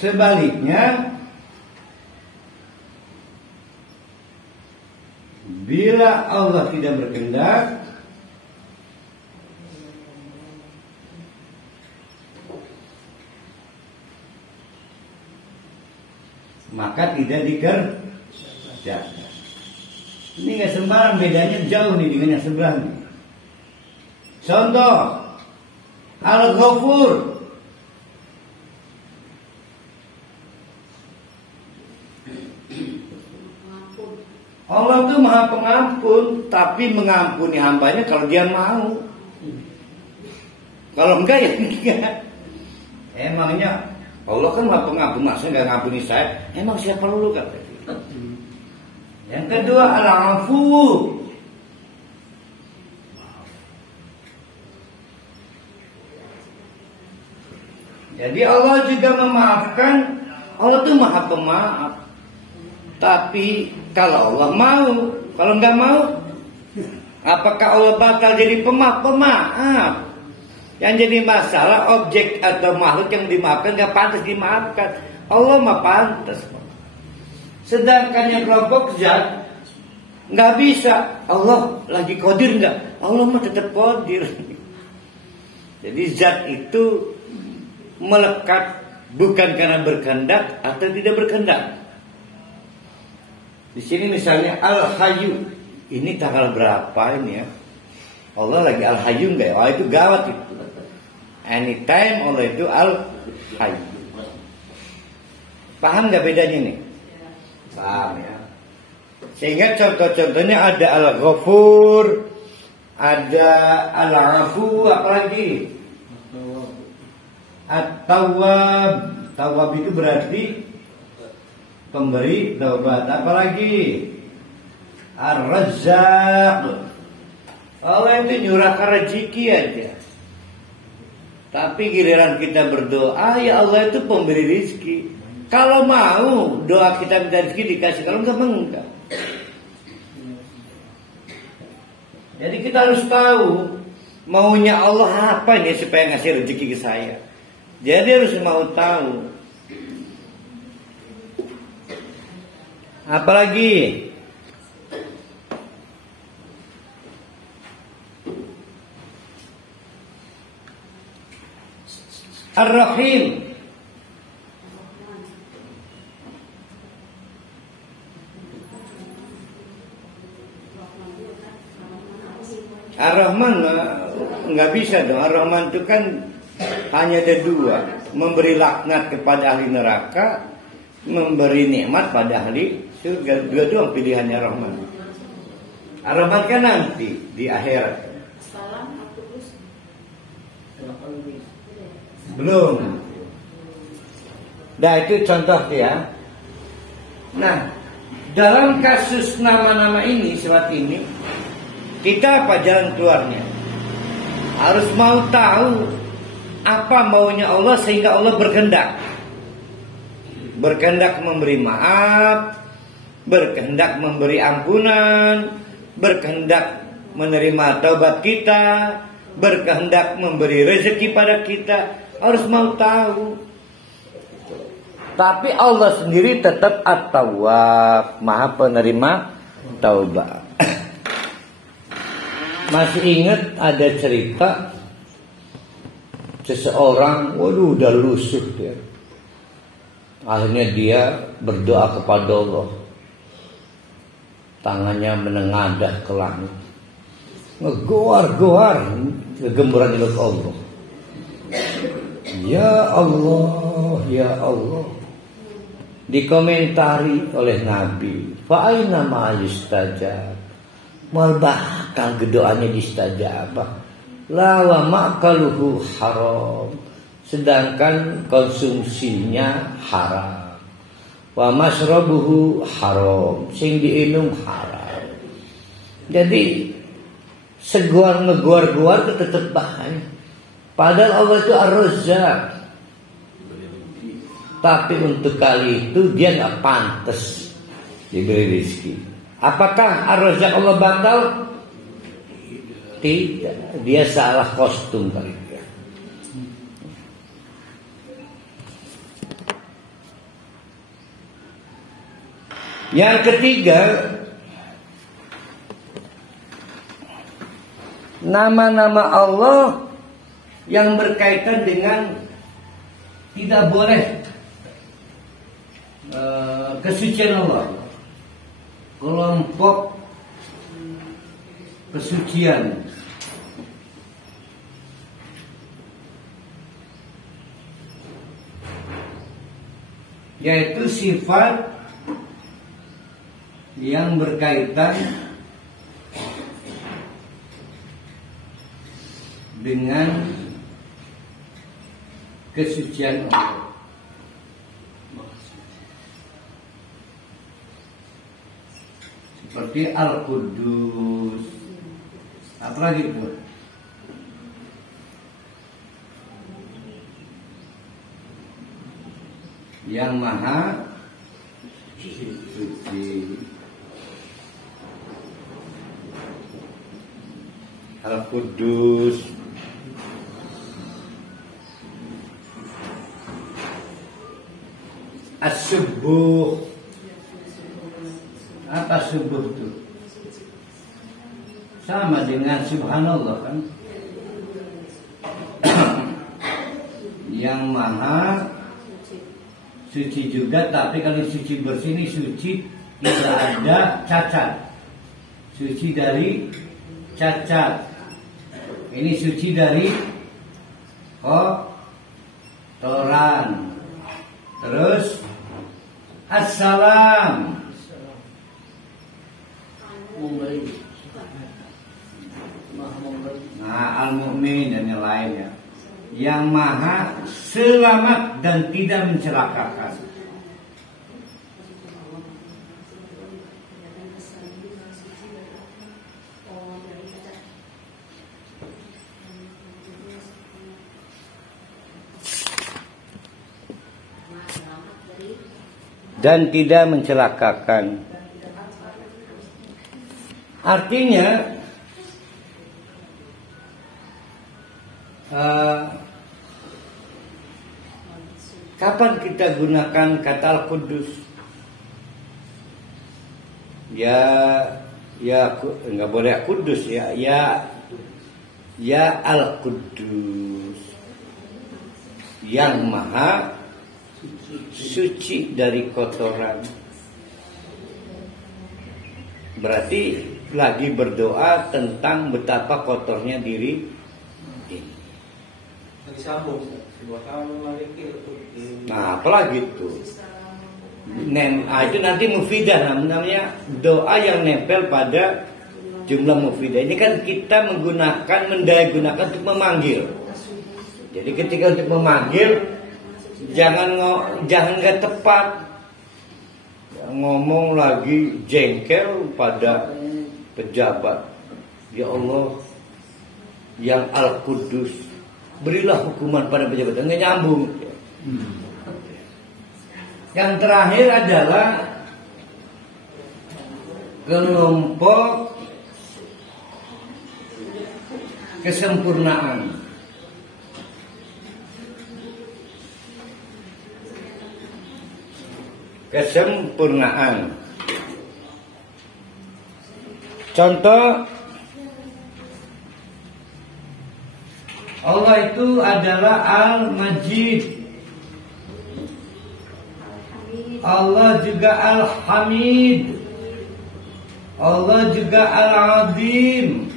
Sebaliknya, bila Allah tidak berkehendak, maka tidak dikerjakan. Ini nggak sembarang, bedanya jauh nih dengan yang sebelah nih. Contoh, Al-Ghafur. Allah itu maha pengampun, tapi mengampuni hambanya kalau dia mau. Kalau enggak ya enggak. Emangnya Allah kan maha pengampun, masa enggak ngampuni saya? Emang siapa lu kan? Yang kedua al-afu. Jadi Allah juga memaafkan. Allah itu maha pemaaf. Tapi kalau Allah mau, kalau nggak mau, apakah Allah bakal jadi pemaaf? Pemaaf. Yang jadi masalah objek atau makhluk yang dimaafkan nggak pantas dimaafkan. Allah mah pantas. Sedangkan yang kelompok zat nggak bisa. Allah lagi qadir nggak? Allah mah tetap qadir. Jadi zat itu melekat bukan karena berkehendak atau tidak berkehendak. Di sini misalnya Al-Hayyu. Ini tanggal berapa ini ya? Allah lagi Al-Hayyu enggak ya? Oh itu gawat itu. Anytime Allah itu Al-Hayyu. Paham enggak bedanya nih? Paham ya. Sehingga contoh-contohnya ada Al-Ghafur, ada Al-Afu, apalagi? At-Tawwab. Tawwab itu berarti pemberi taubat. Apalagi Ar-Razzaq. Allah itu nyurahkan rezeki aja. Tapi giliran kita berdoa, ya Allah itu pemberi rezeki. Kalau mau doa kita minta rezeki dikasih, kalau enggak. Jadi kita harus tahu maunya Allah apa ini supaya ngasih rezeki ke saya. Jadi harus mau tahu. Apalagi Ar-Rahim. Ar-Rahman nggak bisa dong. Ar-Rahman itu kan hanya ada dua, memberi laknat kepada ahli neraka, memberi nikmat pada ahli surga. Dua doang pilihannya Rahman. Ar-Rahman kan nanti di akhirat. Belum. Nah itu contoh ya. Nah dalam kasus nama-nama ini, surat ini, kita apa jalan keluarnya? Harus mau tahu apa maunya Allah sehingga Allah berkehendak. Berkehendak memberi maaf, berkehendak memberi ampunan, berkehendak menerima taubat kita, berkehendak memberi rezeki pada kita. Harus mau tahu. Tapi Allah sendiri tetap At-Tawwab, Maha penerima taubat. Masih ingat ada cerita seseorang, waduh udah lusuh dia. Akhirnya dia berdoa kepada Allah. Tangannya menengadah ke langit. Ngegoar-goar kegemburan ilah Allah. Ya Allah, ya Allah. Dikomentari oleh Nabi, fa aina ma yustajab. Mal bakal doanya distajab. La wa ma'kaluhu haram. Sedangkan konsumsinya haram. Wa masrabuhu haram. Sing diinum haram. Jadi seguar ngeguar-guar itu tetap bahaya. Padahal Allah itu Ar-Razzaq. Tapi untuk kali itu dia gak pantas diberi rezeki. Apakah Ar-Razzaq Allah batal? Tidak. Dia salah kostum kali itu. Yang ketiga, nama-nama Allah yang berkaitan dengan tidak boleh kesucian Allah. Kelompok kesucian. Yaitu sifat yang berkaitan dengan kesucian Allah. seperti Al-Quddus. Apalagi pun yang maha suci. Al-Quddus, As-Subuh. Apa subuh itu? Sama dengan Subhanallah kan? Yang maha suci juga, tapi kalau suci bersih ini suci tidak ada cacat. Suci dari cacat. Ini suci dari kotoran. Terus Assalam. Nah, Al-Mu'min dan yang lainnya, yang maha selamat dan tidak mencelakakan. Dan tidak mencelakakan. Artinya kapan kita gunakan kata Al-Quddus? Ya enggak boleh Kudus ya. Ya Al-Quddus, yang maha suci dari kotoran. Berarti lagi berdoa tentang betapa kotornya diri ini. Nah, apalagi itu. Itu nanti mufidah, namanya doa yang nempel pada jumlah mufidah. Ini kan kita mendayagunakan untuk memanggil. Jadi ketika untuk memanggil, jangan nggak tepat. Ngomong lagi jengkel pada pejabat. Ya Allah, yang Al-Quddus, berilah hukuman pada pejabat. Nggak nyambung. Yang terakhir adalah kelompok kesempurnaan. Kesempurnaan. Contoh, Allah itu adalah Al-Majid. Allah juga Al-Hamid. Allah juga Al-Azim.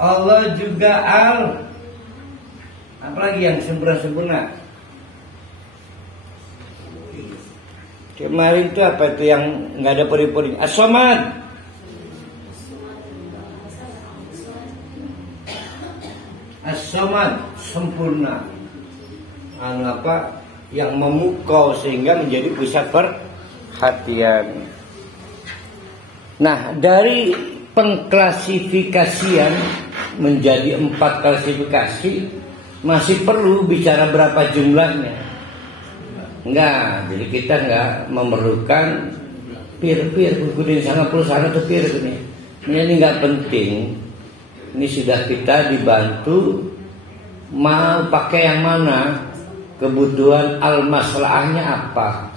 Allah juga apalagi yang sempurna-sempurna. Kemarin itu apa itu yang nggak ada pori-pori? As-Samad. As-Samad, sempurna. Yang memukau sehingga menjadi pusat perhatian. Nah, dari pengklasifikasian menjadi 4 klasifikasi, masih perlu bicara berapa jumlahnya. Enggak, jadi kita enggak memerlukan pir-pir kudu sana tuh pir ini. Ini enggak penting. Ini sudah kita dibantu mau pakai yang mana, kebutuhan al-maslahnya apa,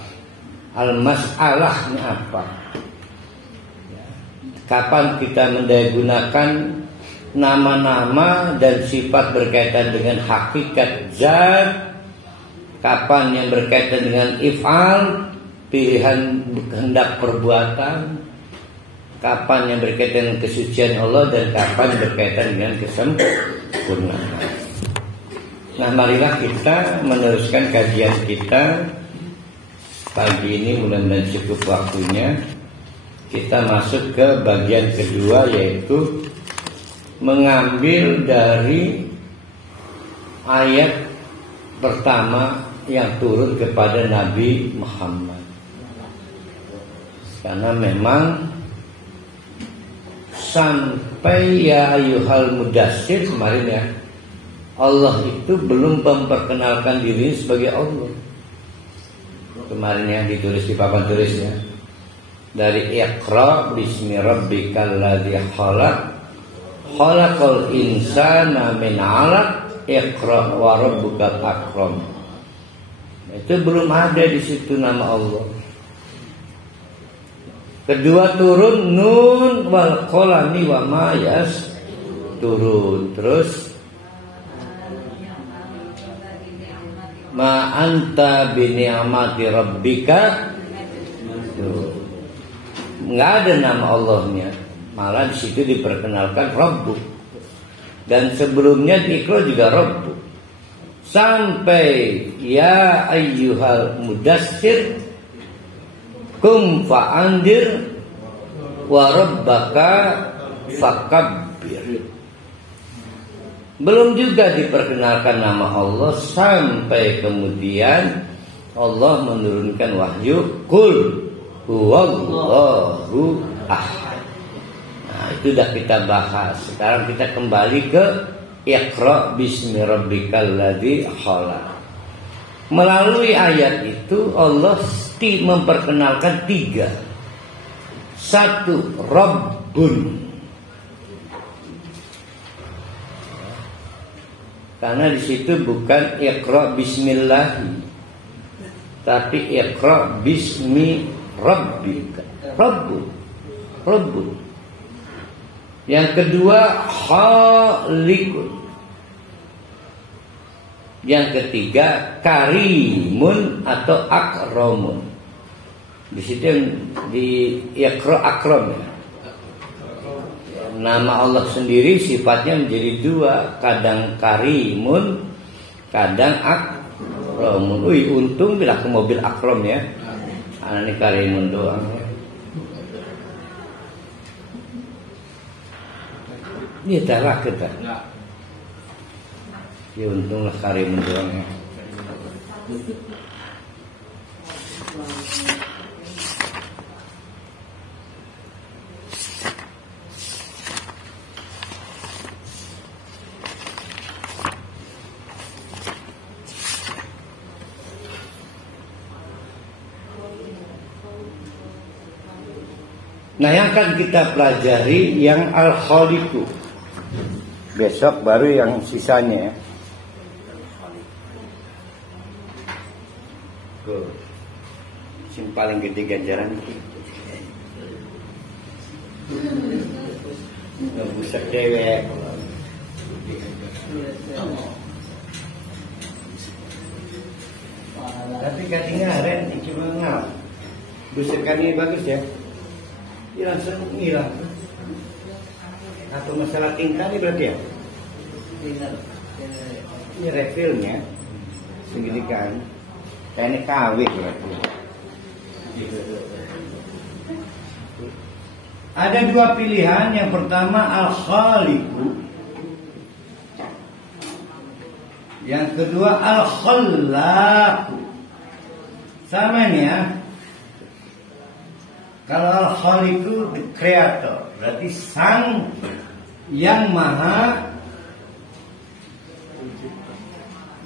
al-masalahnya apa. Kapan kita mendayagunakan nama-nama dan sifat berkaitan dengan hakikat zat, kapan yang berkaitan dengan if'al, pilihan kehendak perbuatan, kapan yang berkaitan dengan kesucian Allah, dan kapan yang berkaitan dengan kesempurnaan. Nah, marilah kita meneruskan kajian kita pagi ini, mudah-mudahan cukup waktunya. Kita masuk ke bagian kedua, yaitu mengambil dari ayat pertama yang turun kepada Nabi Muhammad. Karena memang sampai ya ayyuhal mudassir kemarin ya, Allah itu belum memperkenalkan diri sebagai Allah. Kemarin yang ditulis di papan tulisnya, dari Iqra bismi rabbikal ladzi khalaq khalaqal insana min 'alaq Iqra wa rabbukal akram. Itu belum ada di situ nama Allah. Kedua turun nun wal qalami wa ma turun. Terus ma anta bi ni'mati rabbika. Enggak ada nama Allahnya. Malah di situ diperkenalkan Rabbuk. Dan sebelumnya di Iqra juga Rabbuk. Sampai ya ayyuhal mudassir kum fa'andir wa rabbaka fakabbir. Belum juga diperkenalkan nama Allah sampai kemudian Allah menurunkan wahyu qul huwallahu ahad. Nah, itu sudah kita bahas. Sekarang kita kembali ke Iqra bismi rabbikal ladzi khalaq. Melalui ayat itu Allah memperkenalkan 3. 1 Rabbun. Karena di situ bukan Iqra bismillah, tapi Iqra bismi rabbika. Rabbun. Yang kedua Khaliqun. Yang ketiga Karimun atau Akramun. Di situ di Iqra akram ya. Nama Allah sendiri sifatnya menjadi 2, kadang Karimun, kadang Akramun. Untung bila ke mobil Akram ya. Ini Karimun doang. Ini telah kita. Ya untunglah Karimun doang ya. Nah, yang akan kita pelajari yang Al-Khaliqu. Besok baru yang sisanya ya. Yang paling gede ganjaran itu. Nggak bisa cewek. Tapi katanya Ren cuma ngap. Busekan ini bagus ya. Dia langsung hilang. Atau masalah tinta ini berarti ya? Ini refillnya segini kan. Kayak ini KW berarti. Ada 2 pilihan. Yang pertama Al-Khaliqu. Yang kedua Al-Khallaqu. Sama nih ya. Kalau Al-Khaliqu the creator, berarti sang yang maha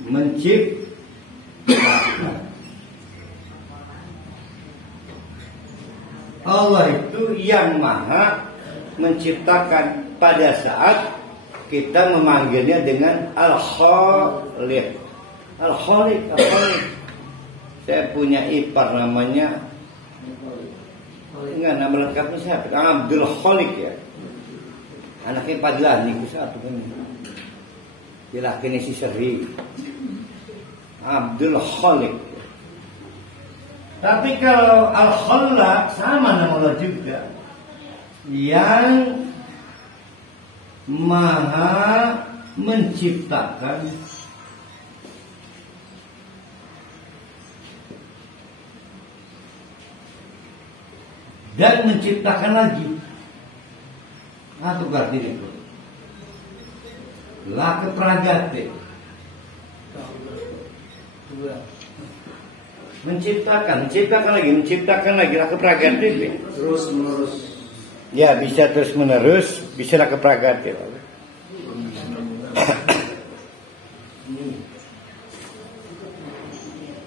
menciptakan. Allah itu yang maha menciptakan pada saat kita memanggilnya dengan Al-Khaliq. Al-Khaliq. Saya punya ipar namanya, enggak, nama lengkapnya siapa? Abdul Khaliq ya. Anaknya Padlan nih satu kan. Dia laki si Seri. Abdul Khaliq. Tapi kalau Al-Khallaq sama nama Allah juga. Yang maha menciptakan dan menciptakan lagi. Atau berarti itu la kepragate. Menciptakan lagi lah kepragatif. Terus menerus. Ya bisa terus menerus, bisa lah kepragatif.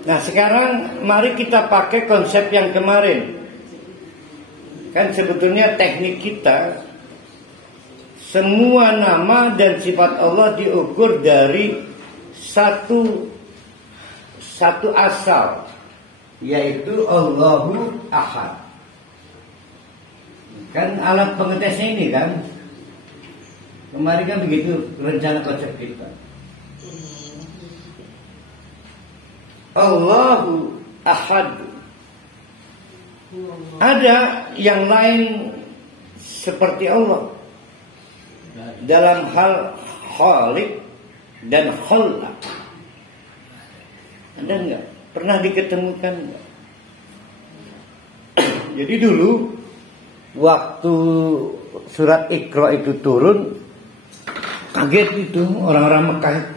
Nah sekarang mari kita pakai konsep yang kemarin. Kan sebetulnya teknik kita, semua nama dan sifat Allah diukur dari satu asal, yaitu Allahu Ahad. Kan alat pengetesnya ini kan, kemarin kan begitu rencana konsep kita. Allahu Ahad. Ada yang lain seperti Allah dalam hal khaliq dan khalaq. Ada enggak? Pernah diketemukan enggak? Jadi dulu waktu surat Iqra itu turun, kaget itu orang-orang Mekah itu.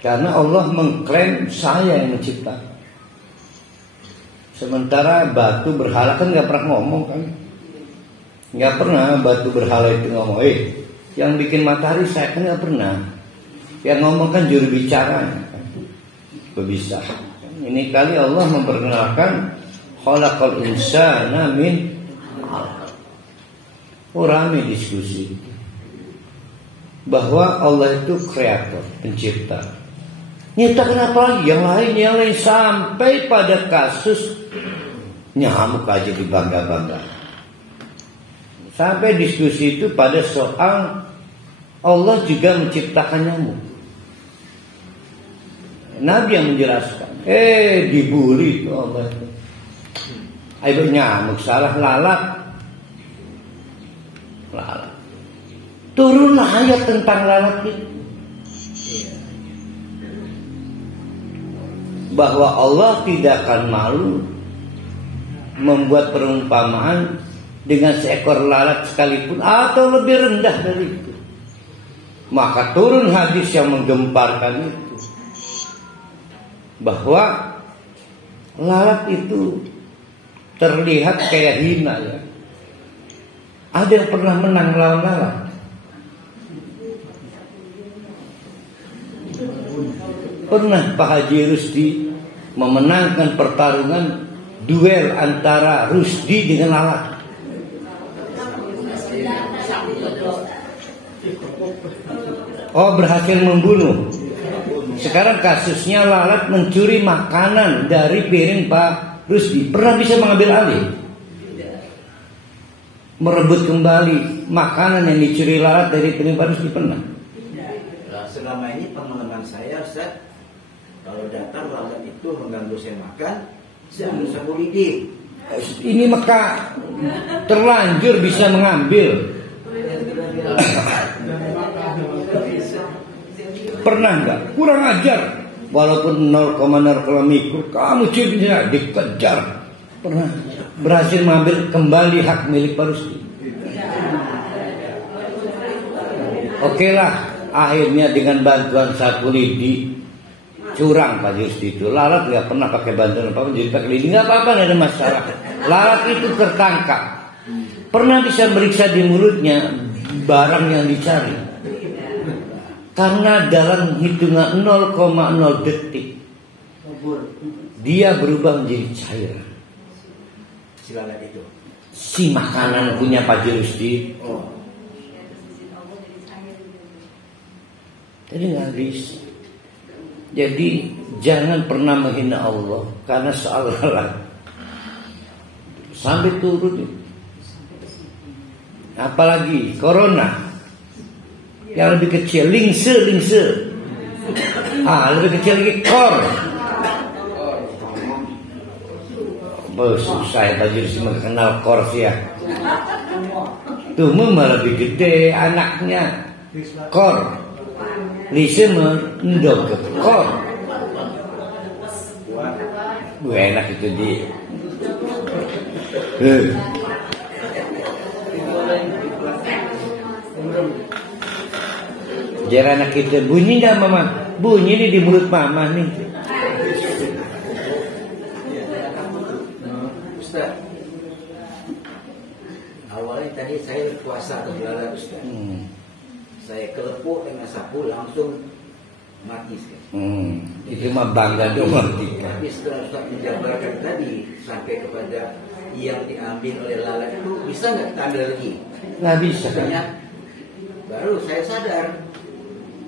Karena Allah mengklaim saya yang menciptakan. Sementara batu berhala kan nggak pernah ngomong kan, nggak pernah batu berhala itu ngomong, yang bikin matahari saya kan nggak pernah, yang ngomong kan juru bicara, bisa. Ini kali Allah memperkenalkan khalaqal insana min alaq. Rame diskusi bahwa Allah itu kreator, pencipta. Nyatakan apa lagi? Yang lain sampai pada kasus nyamuk aja dibangga-bangga. Sampai diskusi itu pada soal Allah juga menciptakan nyamuk. Nabi yang menjelaskan. Dibully itu Allah itu. Ayo nyamuk salah lalat. Turunlah ayat tentang lalat itu. Bahwa Allah tidak akan malu membuat perumpamaan dengan seekor lalat sekalipun atau lebih rendah dari itu. Maka turun hadis yang menggemparkan itu, bahwa lalat itu terlihat kayak hina ya. Ada yang pernah menang lawan lalat? Pernah Pak Haji Rusdi memenangkan pertarungan duel antara Rusdi dengan lalat. Oh, berhasil membunuh. Sekarang kasusnya lalat mencuri makanan dari piring Pak Rusdi. Pernah bisa mengambil alih? Merebut kembali makanan yang dicuri lalat dari piring Pak Rusdi pernah? Selama ini pengalaman saya, Ustaz, kalau datang lalat itu mengganggu saya makan, saya bisa lidi. Ini maka terlanjur bisa mengambil. Pernah enggak? Kurang ajar. Walaupun 0,0 mikro, kamu cipnya dikejar. Pernah berhasil mengambil kembali hak milik Pak Rusdi. Oke lah, akhirnya dengan bantuan sapu lidi curang Pak Rusdi itu. Lalat nggak pernah pakai bantuan apa-apa, jadi pakai lidi nggak apa-apa, nggak ada masalah. Lalat itu tertangkap. Pernah bisa meriksa di mulutnya barang yang dicari. Karena dalam hitungan 0,0 detik dia berubah menjadi cairan. Si lalat itu. Si makanan punya Pak Rusdi. Jadi nggak bisa. Jadi jangan pernah menghina Allah karena soal lalat. Sampai turun. Apalagi corona. Yang lebih kecil lingse. Lebih kecil lagi kor. Saya tadi sih mengenal kor sih ya. Tuh malah lebih gede anaknya. Kor. Lise mendok ke kor. Enak itu di. Jadi anak kita bunyi nggak mama? Bunyi nih di mulut mama nih. Ustaz. Awalnya tadi saya puasa terlalu Ustaz. Saya kelepuk dengan sapu langsung mati sekali. Itu mah bangga doang. Tapi setelah Ustaz menjabarkan tadi sampai kepada yang diambil oleh lalat itu bisa nggak kita ambil lagi? Nggak bisa. Makanya baru saya sadar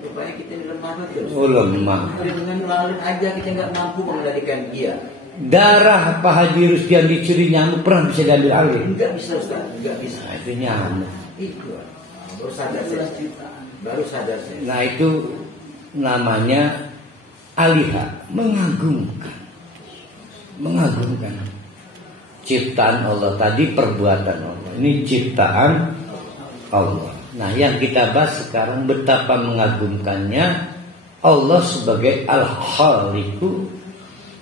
rupanya kita ini lemah betul. Oh, lemah. Dengan lalat aja kita nggak mampu mengendalikan dia. Darah Pak Haji Rusdian dicuri nyamuk pernah bisa diambil alih? Nggak bisa Ustaz, nggak bisa. Nah, itu nyamuk. Itu baru sadar saya. Baru sadar saya. Nah, itu namanya aliha, mengagumkan. Mengagumkan. Ciptaan Allah tadi perbuatan Allah. Ini ciptaan Allah. Nah, yang kita bahas sekarang betapa mengagumkannya Allah sebagai Al-Khaliqu,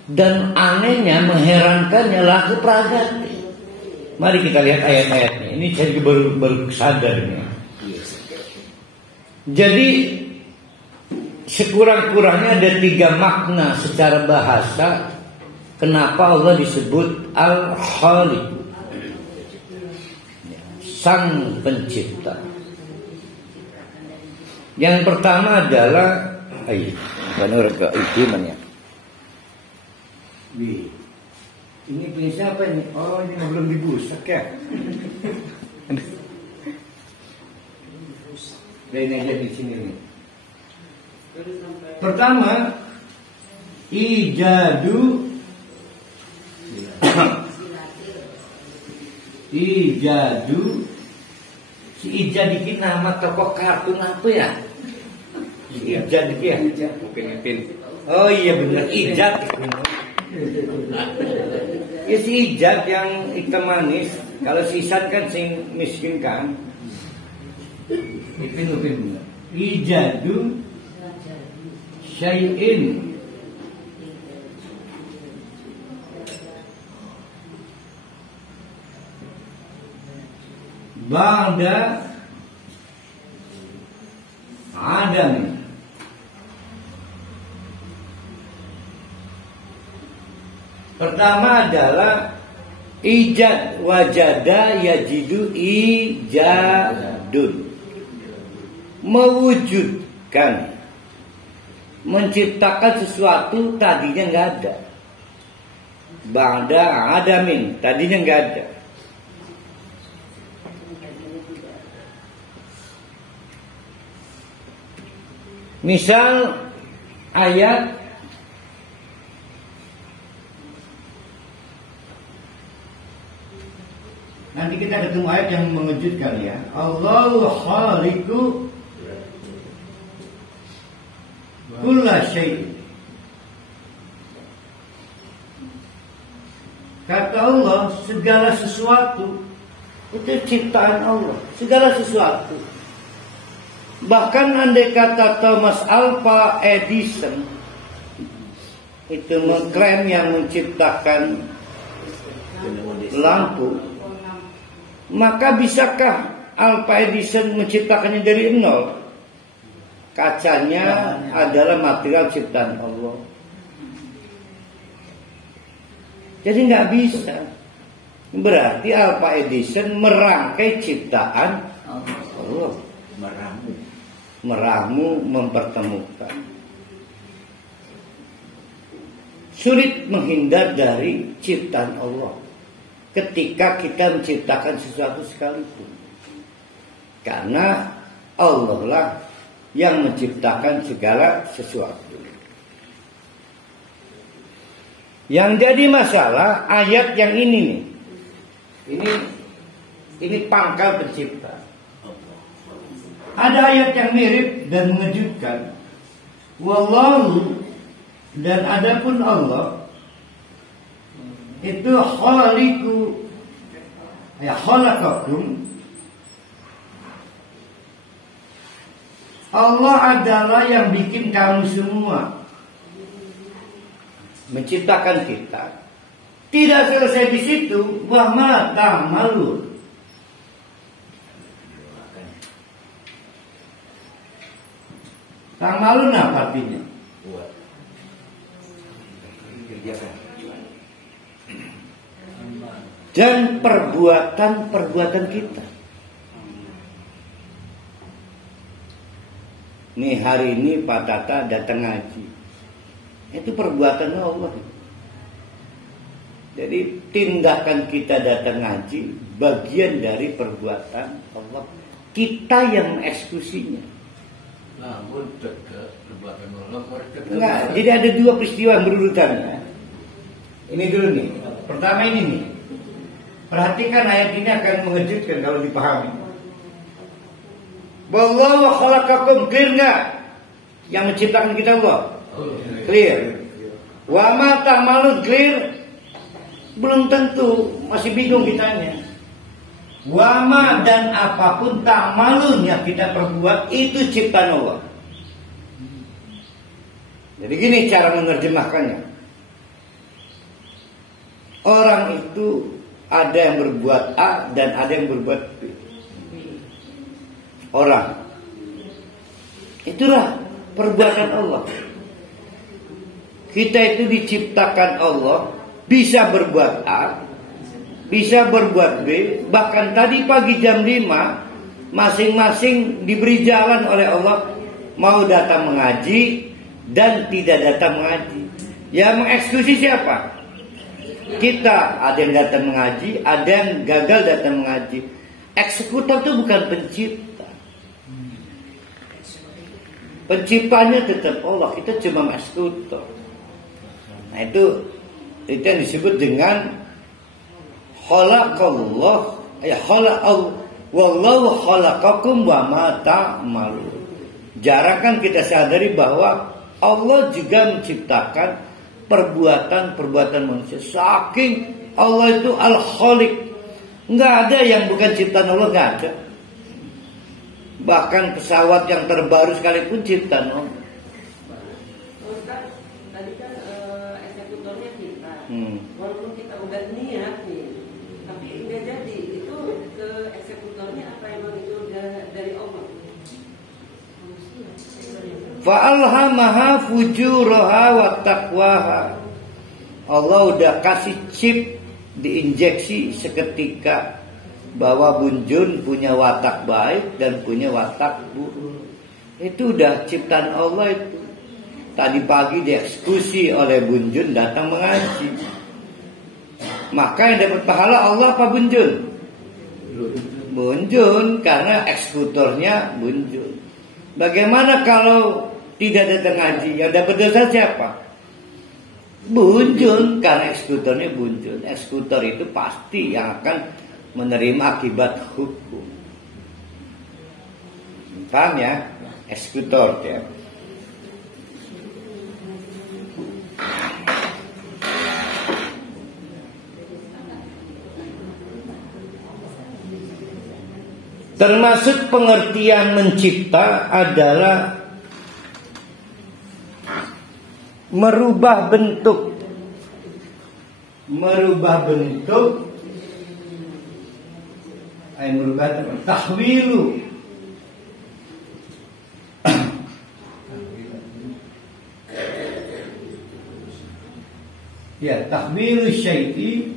dan anehnya mengherankannya laku pragati. Mari kita lihat ayat-ayatnya. Ini saya baru sadar nih. Jadi sekurang-kurangnya ada 3 makna secara bahasa kenapa Allah disebut Al-Khaliq, Sang Pencipta. Yang pertama adalah menurut keimannya. Ini punya siapa ini? Oh, ini belum dibusak ya. Lain aja di sini nih. Pertama, ijadu si Ijad dikit nama tokoh kartun apa ya? Ijad dikit ya? Mungkin Ipin. Oh iya benar, Ijad. Ya si Ijad yang hitam manis. Kalau si Isan kan sing miskin kan. Ipin benar. Ijadu syai'in ba'da adam. Pertama adalah ijad, wajada yajidu ijadun, mewujudkan, menciptakan sesuatu tadinya nggak ada. Ba'da adamin, tadinya nggak ada. Misal ayat nanti kita ketemu ayat yang mengejutkan ya. Allahu khaliqu kulla syai'. Kata Allah, segala sesuatu itu ciptaan Allah, segala sesuatu. Bahkan andai kata Thomas Alva Edison itu mengklaim yang menciptakan lampu, maka bisakah Alva Edison menciptakannya dari nol? Kacanya adalah material ciptaan Allah. Jadi nggak bisa. Berarti Alva Edison merangkai ciptaan Allah. Meramu, mempertemukan. Sulit menghindar dari ciptaan Allah ketika kita menciptakan sesuatu sekalipun. Karena Allah lah yang menciptakan segala sesuatu. Yang jadi masalah ayat yang ini nih. Ini pangkal pencipta. Ada ayat yang mirip dan mengejutkan. Wallahu, dan adapun Allah itu khaliqu, ya khalaqakum. Allah adalah yang bikin kamu semua, menciptakan kita. Tidak selesai di situ, wa ma ta'malun. Ta'malun apa artinya? Buat. Kerjakan. dan perbuatan kita. Nih hari ini Pak Tata datang ngaji, itu perbuatan Allah. Jadi tindakan kita datang ngaji bagian dari perbuatan Allah. Kita yang mengeksekusinya. Namun tegak perbuatan Allah. Enggak, jadi ada dua peristiwa yang berurutan. Ini dulu nih. Pertama ini nih. Perhatikan ayat ini akan mengejutkan kalau dipahami. Wallahu khalaqakum, clear enggak? Yang menciptakan kita Allah. Clear. Wa ma ta'malun, clear. Belum tentu, masih bingung ditanya. Wa ma dan apapun ta'malun yang kita perbuat itu ciptaan Allah. Jadi gini cara menerjemahkannya. Orang itu ada yang berbuat A dan ada yang berbuat B. Orang. Itulah perbuatan Allah. Kita itu diciptakan Allah, bisa berbuat A, bisa berbuat B. Bahkan tadi pagi jam 5 masing-masing diberi jalan oleh Allah, mau datang mengaji dan tidak datang mengaji. Yang mengeksekusi siapa? Kita. Ada yang datang mengaji, ada yang gagal datang mengaji. Eksekutor itu bukan pencipta. Penciptanya tetap Allah, kita cuma eksekutor. Nah itu yang disebut dengan khalaqallah, wallahu khalaqakum wa ma ta'malun. Jarang kita sadari bahwa Allah juga menciptakan perbuatan-perbuatan manusia. Saking Allah itu al-khaliq, nggak ada yang bukan ciptaan Allah, nggak ada. Bahkan pesawat yang terbaru sekalipun ciptaan Allah. Ustaz, tadi kan eksekutornya kita. Walaupun kita udah niat nih, tapi nggak jadi. Itu ke eksekutornya apa emang itu udah dari Allah? Fa'alhamaha fujuraha wa taqwaha. Allah udah kasih chip, diinjeksi seketika bahwa Bunjun punya watak baik dan punya watak buruk. Itu udah ciptaan Allah itu. Tadi pagi dieksekusi oleh Bunjun datang mengaji. Maka yang dapat pahala Allah apa Bunjun? Bunjun, karena eksekutornya Bunjun. Bagaimana kalau tidak datang ngaji? Yang dapat dosa siapa? Bunjun, karena eksekutornya Bunjun. Eksekutor itu pasti yang akan menerima akibat hukum. Paham ya? Eksekutor ya. Termasuk pengertian mencipta adalah merubah bentuk. Merubah bentuk, merubah tahwilu. Ya, tahwilu syai'i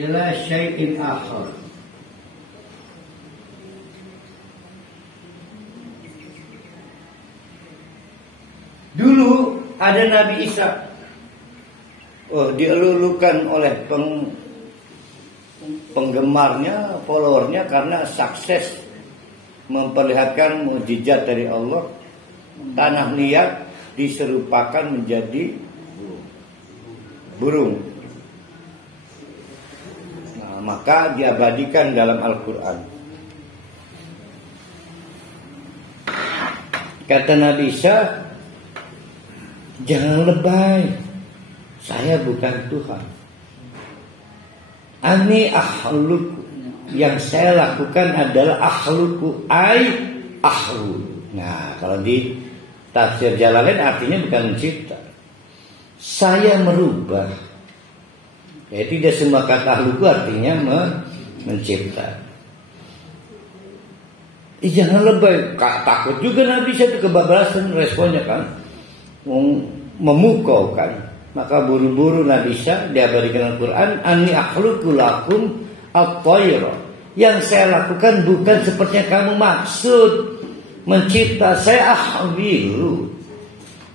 ila syai'in akhar. Dulu ada Nabi Isa. Dielulukan oleh penggemarnya, followernya karena sukses memperlihatkan mukjizat dari Allah. Tanah liat diserupakan menjadi burung. Nah, maka diabadikan dalam Al-Quran. Kata Nabi Isa, jangan lebay, saya bukan Tuhan. Ani akhluku, yang saya lakukan adalah akhluku, ahlu. Nah, kalau di tafsir Jalalain artinya bukan mencipta. Saya merubah. Ya, tidak semua kata ahluku artinya mencipta. Jangan lebay. Takut juga Nabi Isa itu kebablasan responnya kan, memukau kan. Maka buru-buru Nabi Isa diabadikan Al-Quran, Ani akhluqu lakum at-tayra. Yang saya lakukan bukan seperti yang kamu maksud. Mencipta, saya ahwilu.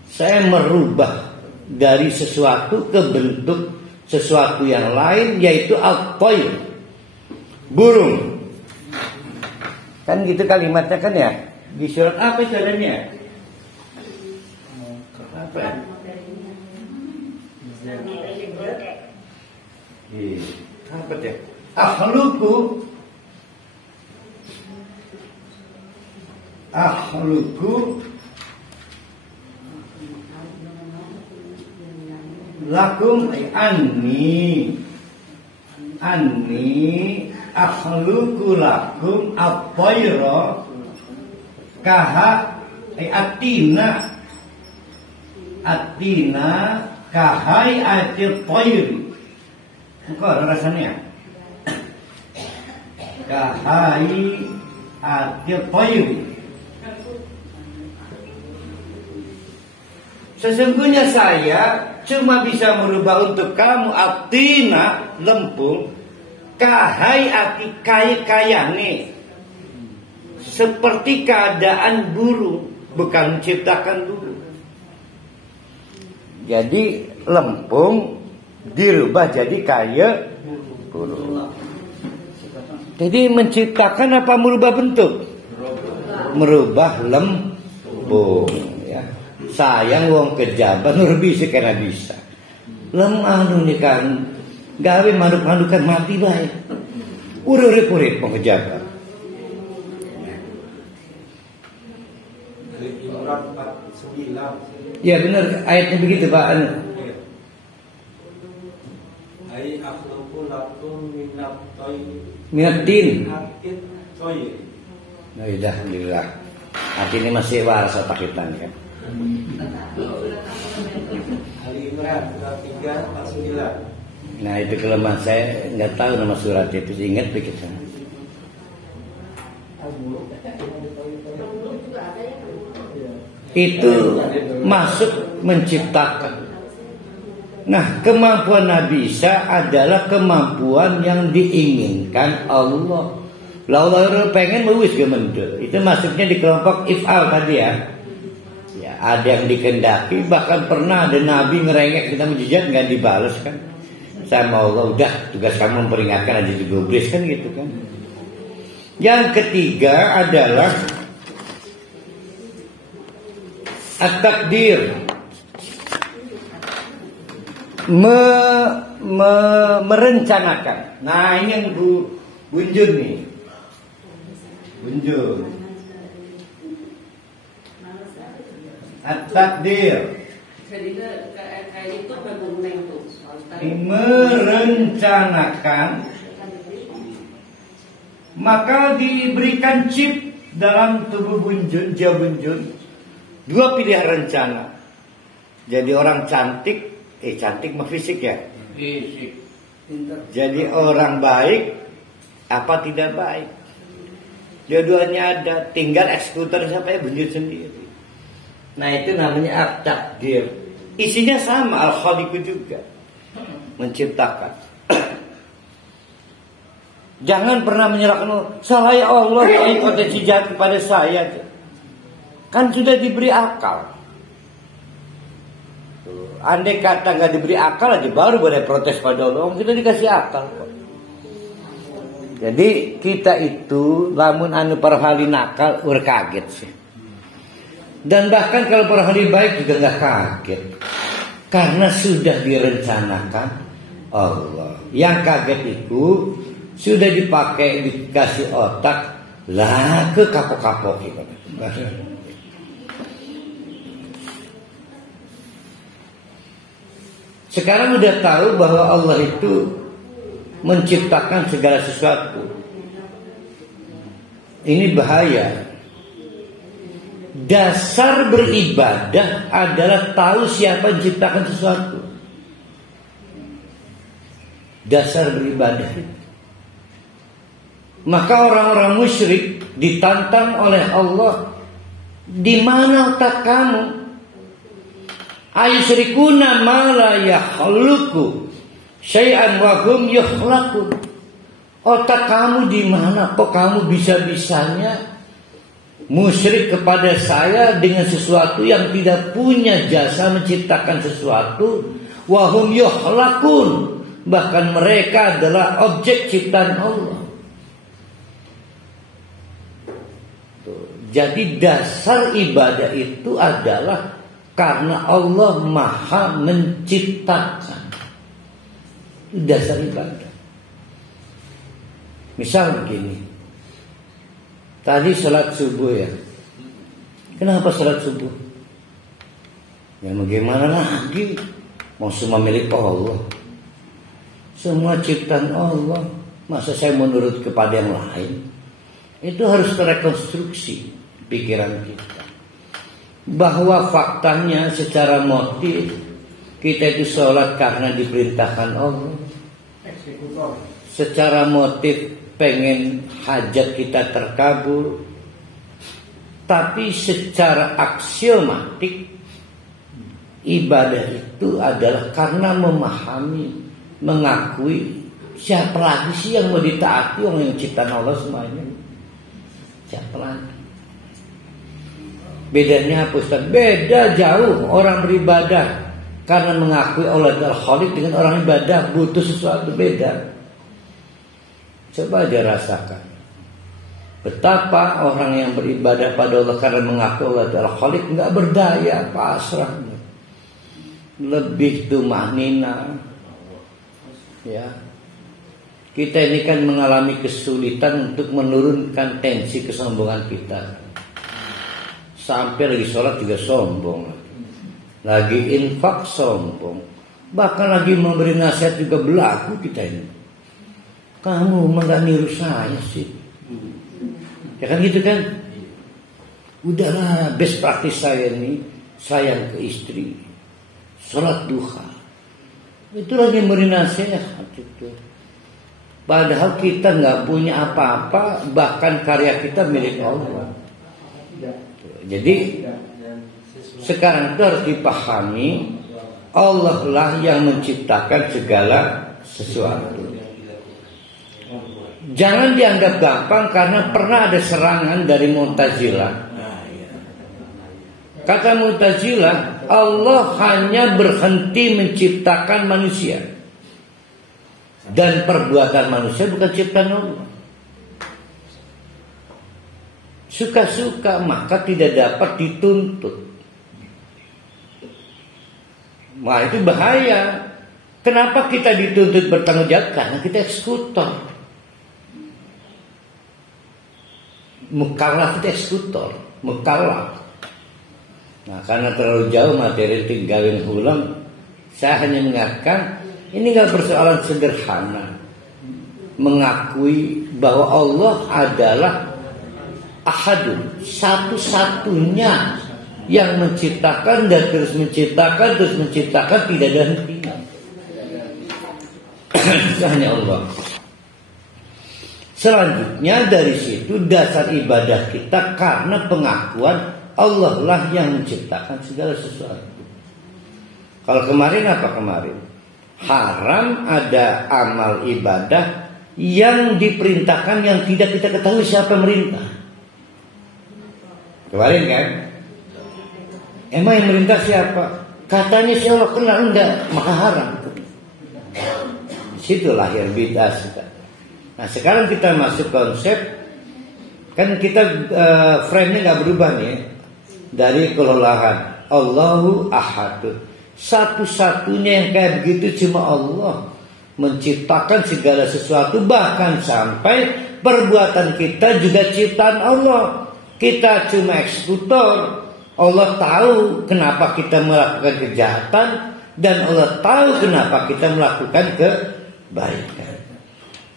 Saya merubah dari sesuatu ke bentuk sesuatu yang lain, yaitu at-tayr, burung. Kan gitu kalimatnya kan ya. Di surat apa caranya? Apa ya? Apa ya? Akhluqu lakum anni akhluqu lakum at-tayra kaha atina kahai atil tayri. Engkau ada rasanya kahai atil tayri. Sesungguhnya saya cuma bisa merubah untuk kamu atina lempung, kahai ati kaya-kayane, seperti keadaan burung, bukan menciptakan burung. Jadi lempung dirubah jadi kaya burung. Jadi menciptakan apa merubah bentuk? Merubah lempung. Sayang wong kejabat nur bisa karena bisa. Lemah nih kan gawe manduk-mandukan mati bae. Urip-urip wong kejabat. Surat 49. Ya benar ayatnya begitu Pak. Ai akhluqu lakum minat tayr. Minatin. Hakit tayr. Nah, alhamdulillah. Hati ini masih waras takitan kan. Ali Imran surat 3 49. Nah itu kelemahan saya, nggak tahu nama surat itu, ingat pikir saya. Itu masuk menciptakan. Nah kemampuan Nabi Isa adalah kemampuan yang diinginkan Allah. Allah pengen mewis gemendel. Itu masuknya di kelompok if'al tadi ya. Ada yang dikendaki, bahkan pernah ada Nabi ngerengek kita mujizat nggak dibalas kan sama Allah. Udah tugas kamu memperingatkan aja digubris kan gitu kan. Yang ketiga adalah at-takdir, merencanakan. Nah ini yang Bunjun nih, Bunjun. At-takdir, kayak itu bagaimana itu? merencanakan, maka diberikan chip dalam tubuh Bunjun, Jia Bunjun, dua pilihan rencana. Jadi orang cantik, cantik mah fisik ya. Fisik. Jadi orang baik, apa tidak baik. Dua-duanya ada, tinggal eksekutor siapa ya Bunjun sendiri. Nah itu namanya at-takdir. Isinya sama, al-khaliqu juga, menciptakan. Jangan pernah menyerahkan salah ya Allah, ini potensi jahat kepada saya. Kan sudah diberi akal. Andai kata nggak diberi akal aja baru boleh protes pada Allah. Kita dikasih akal kok. Jadi kita itu lamun anu perhali nakal kaget sih. Dan bahkan kalau perhali baik juga nggak kaget, karena sudah direncanakan Allah. Yang kaget itu sudah dipakai, dikasih otak lah ke kapok-kapok gitu. Sekarang udah tahu bahwa Allah itu menciptakan segala sesuatu. Ini bahaya. Dasar beribadah adalah tahu siapa yang menciptakan sesuatu. Dasar beribadah. Maka orang-orang musyrik ditantang oleh Allah, di mana otak kamu? Ayusyrikuna ma la yakhluqu syai'an wa hum yukhlaqun. Otak kamu di mana? Kok kamu bisa-bisanya musyrik kepada saya dengan sesuatu yang tidak punya jasa menciptakan sesuatu? Wa hum yukhlaqun. Bahkan mereka adalah objek ciptaan Allah. Jadi dasar ibadah itu adalah karena Allah Maha menciptakan. Itu dasar ibadah. Misal begini. Tadi sholat subuh ya. Kenapa sholat subuh? Ya bagaimana lagi? Mau semua milik Allah. Semua ciptaan Allah. Masa saya menurut kepada yang lain? Itu harus terekonstruksi pikiran kita. Bahwa faktanya secara motif kita itu sholat karena diperintahkan Allah. Secara motif pengen hajat kita terkabul. Tapi secara aksiomatik ibadah itu adalah karena memahami, mengakui siapa lagi sih yang mau ditaati orang yang ciptaan Allah semuanya. Siapa lagi? Bedanya apa Ustaz? Beda jauh orang beribadah karena mengakui Allah adalah Khaliq dengan orang ibadah butuh sesuatu, beda. Coba aja rasakan betapa orang yang beribadah pada Allah karena mengaku Allah adalah Khaliq nggak berdaya, pasrah, lebih tumanina. Ya, kita ini kan mengalami kesulitan untuk menurunkan tensi kesombongan kita. Sampai lagi sholat juga sombong, lagi infak sombong, bahkan lagi memberi nasihat juga belagu kita ini. Kamu nggak niru saya sih, ya kan gitu kan? Udahlah, best practice saya ini sayang ke istri, sholat duha, itu lagi memberi nasihat itu. Padahal kita nggak punya apa-apa, bahkan karya kita milik Allah. Jadi sekarang itu harus dipahami, Allah lah yang menciptakan segala sesuatu. Jangan dianggap gampang karena pernah ada serangan dari Mu'tazilah. Kata Mu'tazilah, Allah hanya berhenti menciptakan manusia. Dan perbuatan manusia bukan ciptaan Allah. Suka-suka maka tidak dapat dituntut. Wah, itu bahaya. Kenapa kita dituntut bertanggung jawab? Karena kita eksekutor. Mukallaf itu eksekutor, mukallaf. Nah, karena terlalu jauh materi tinggalin ulang, saya hanya mengatakan ini nggak persoalan sederhana. Mengakui bahwa Allah adalah Ahadun, satu-satunya yang menciptakan dan terus menciptakan, tidak ada hentinya. Hanya Allah. Selanjutnya dari situ dasar ibadah kita karena pengakuan Allah lah yang menciptakan segala sesuatu. Kalau kemarin apa kemarin? Haram ada amal ibadah yang diperintahkan yang tidak kita ketahui siapa merintah. Kemarin kan? Emang yang merintah siapa? Katanya si Allah kenal, enggak, maka haram. Di situ lahir bid'ah. Nah sekarang kita masuk konsep, kan kita frame-nya nggak berubah nih, dari kelolahan Allahu Ahad, satu-satunya yang kayak begitu cuma Allah menciptakan segala sesuatu, bahkan sampai perbuatan kita juga ciptaan Allah. Kita cuma eksekutor. Allah tahu kenapa kita melakukan kejahatan, dan Allah tahu kenapa kita melakukan kebaikan.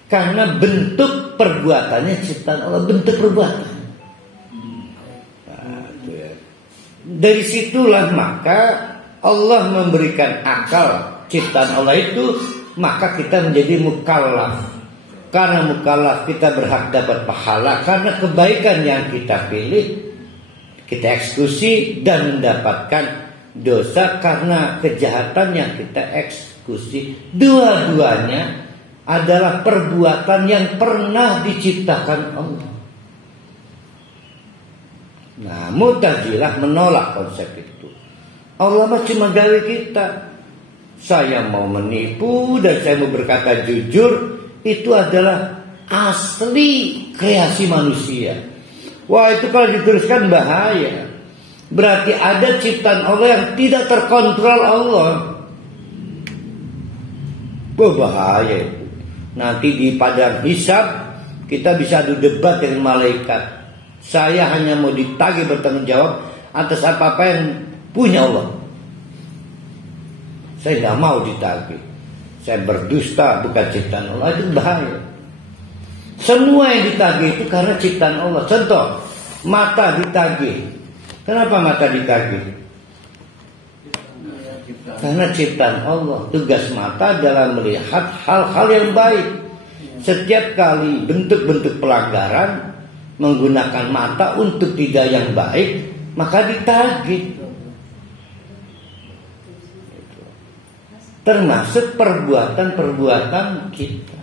Karena bentuk perbuatannya ciptaan Allah, bentuk perbuatan. Nah, ya. Dari situlah maka Allah memberikan akal ciptaan Allah itu, maka kita menjadi mukallaf. Karena mukallaf kita berhak dapat pahala karena kebaikan yang kita pilih, kita eksekusi, dan mendapatkan dosa karena kejahatan yang kita eksekusi. Dua-duanya adalah perbuatan yang pernah diciptakan Allah. Nah, Mu'tazilah menolak konsep itu. Allah mah cuma gawe kita. Saya mau menipu dan saya mau berkata jujur, itu adalah asli kreasi manusia. Wah, itu kalau diteruskan bahaya. Berarti ada ciptaan Allah yang tidak terkontrol Allah. Bahaya itu. Nanti di padang hisab kita bisa adu debat dengan malaikat. Saya hanya mau ditagih bertanggung jawab atas apa-apa yang punya Allah. Saya tidak mau ditagih. Saya berdusta bukan ciptaan Allah. Itu bahaya. Semua yang ditagih itu karena ciptaan Allah. Contoh, mata ditagih. Kenapa mata ditagih? Karena ciptaan Allah. Tugas mata adalah melihat hal-hal yang baik. Setiap kali bentuk-bentuk pelanggaran menggunakan mata untuk tidak yang baik, maka ditagih. Termasuk perbuatan-perbuatan kita.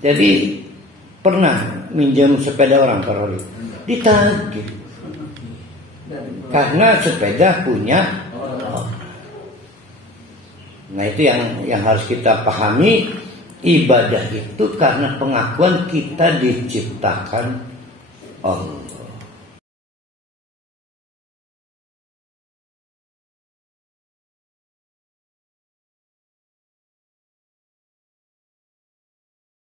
Jadi pernah minjam sepeda orang Karoli, ditagih. Karena sepeda punya orang. Nah, itu yang harus kita pahami. Ibadah itu karena pengakuan kita diciptakan Allah.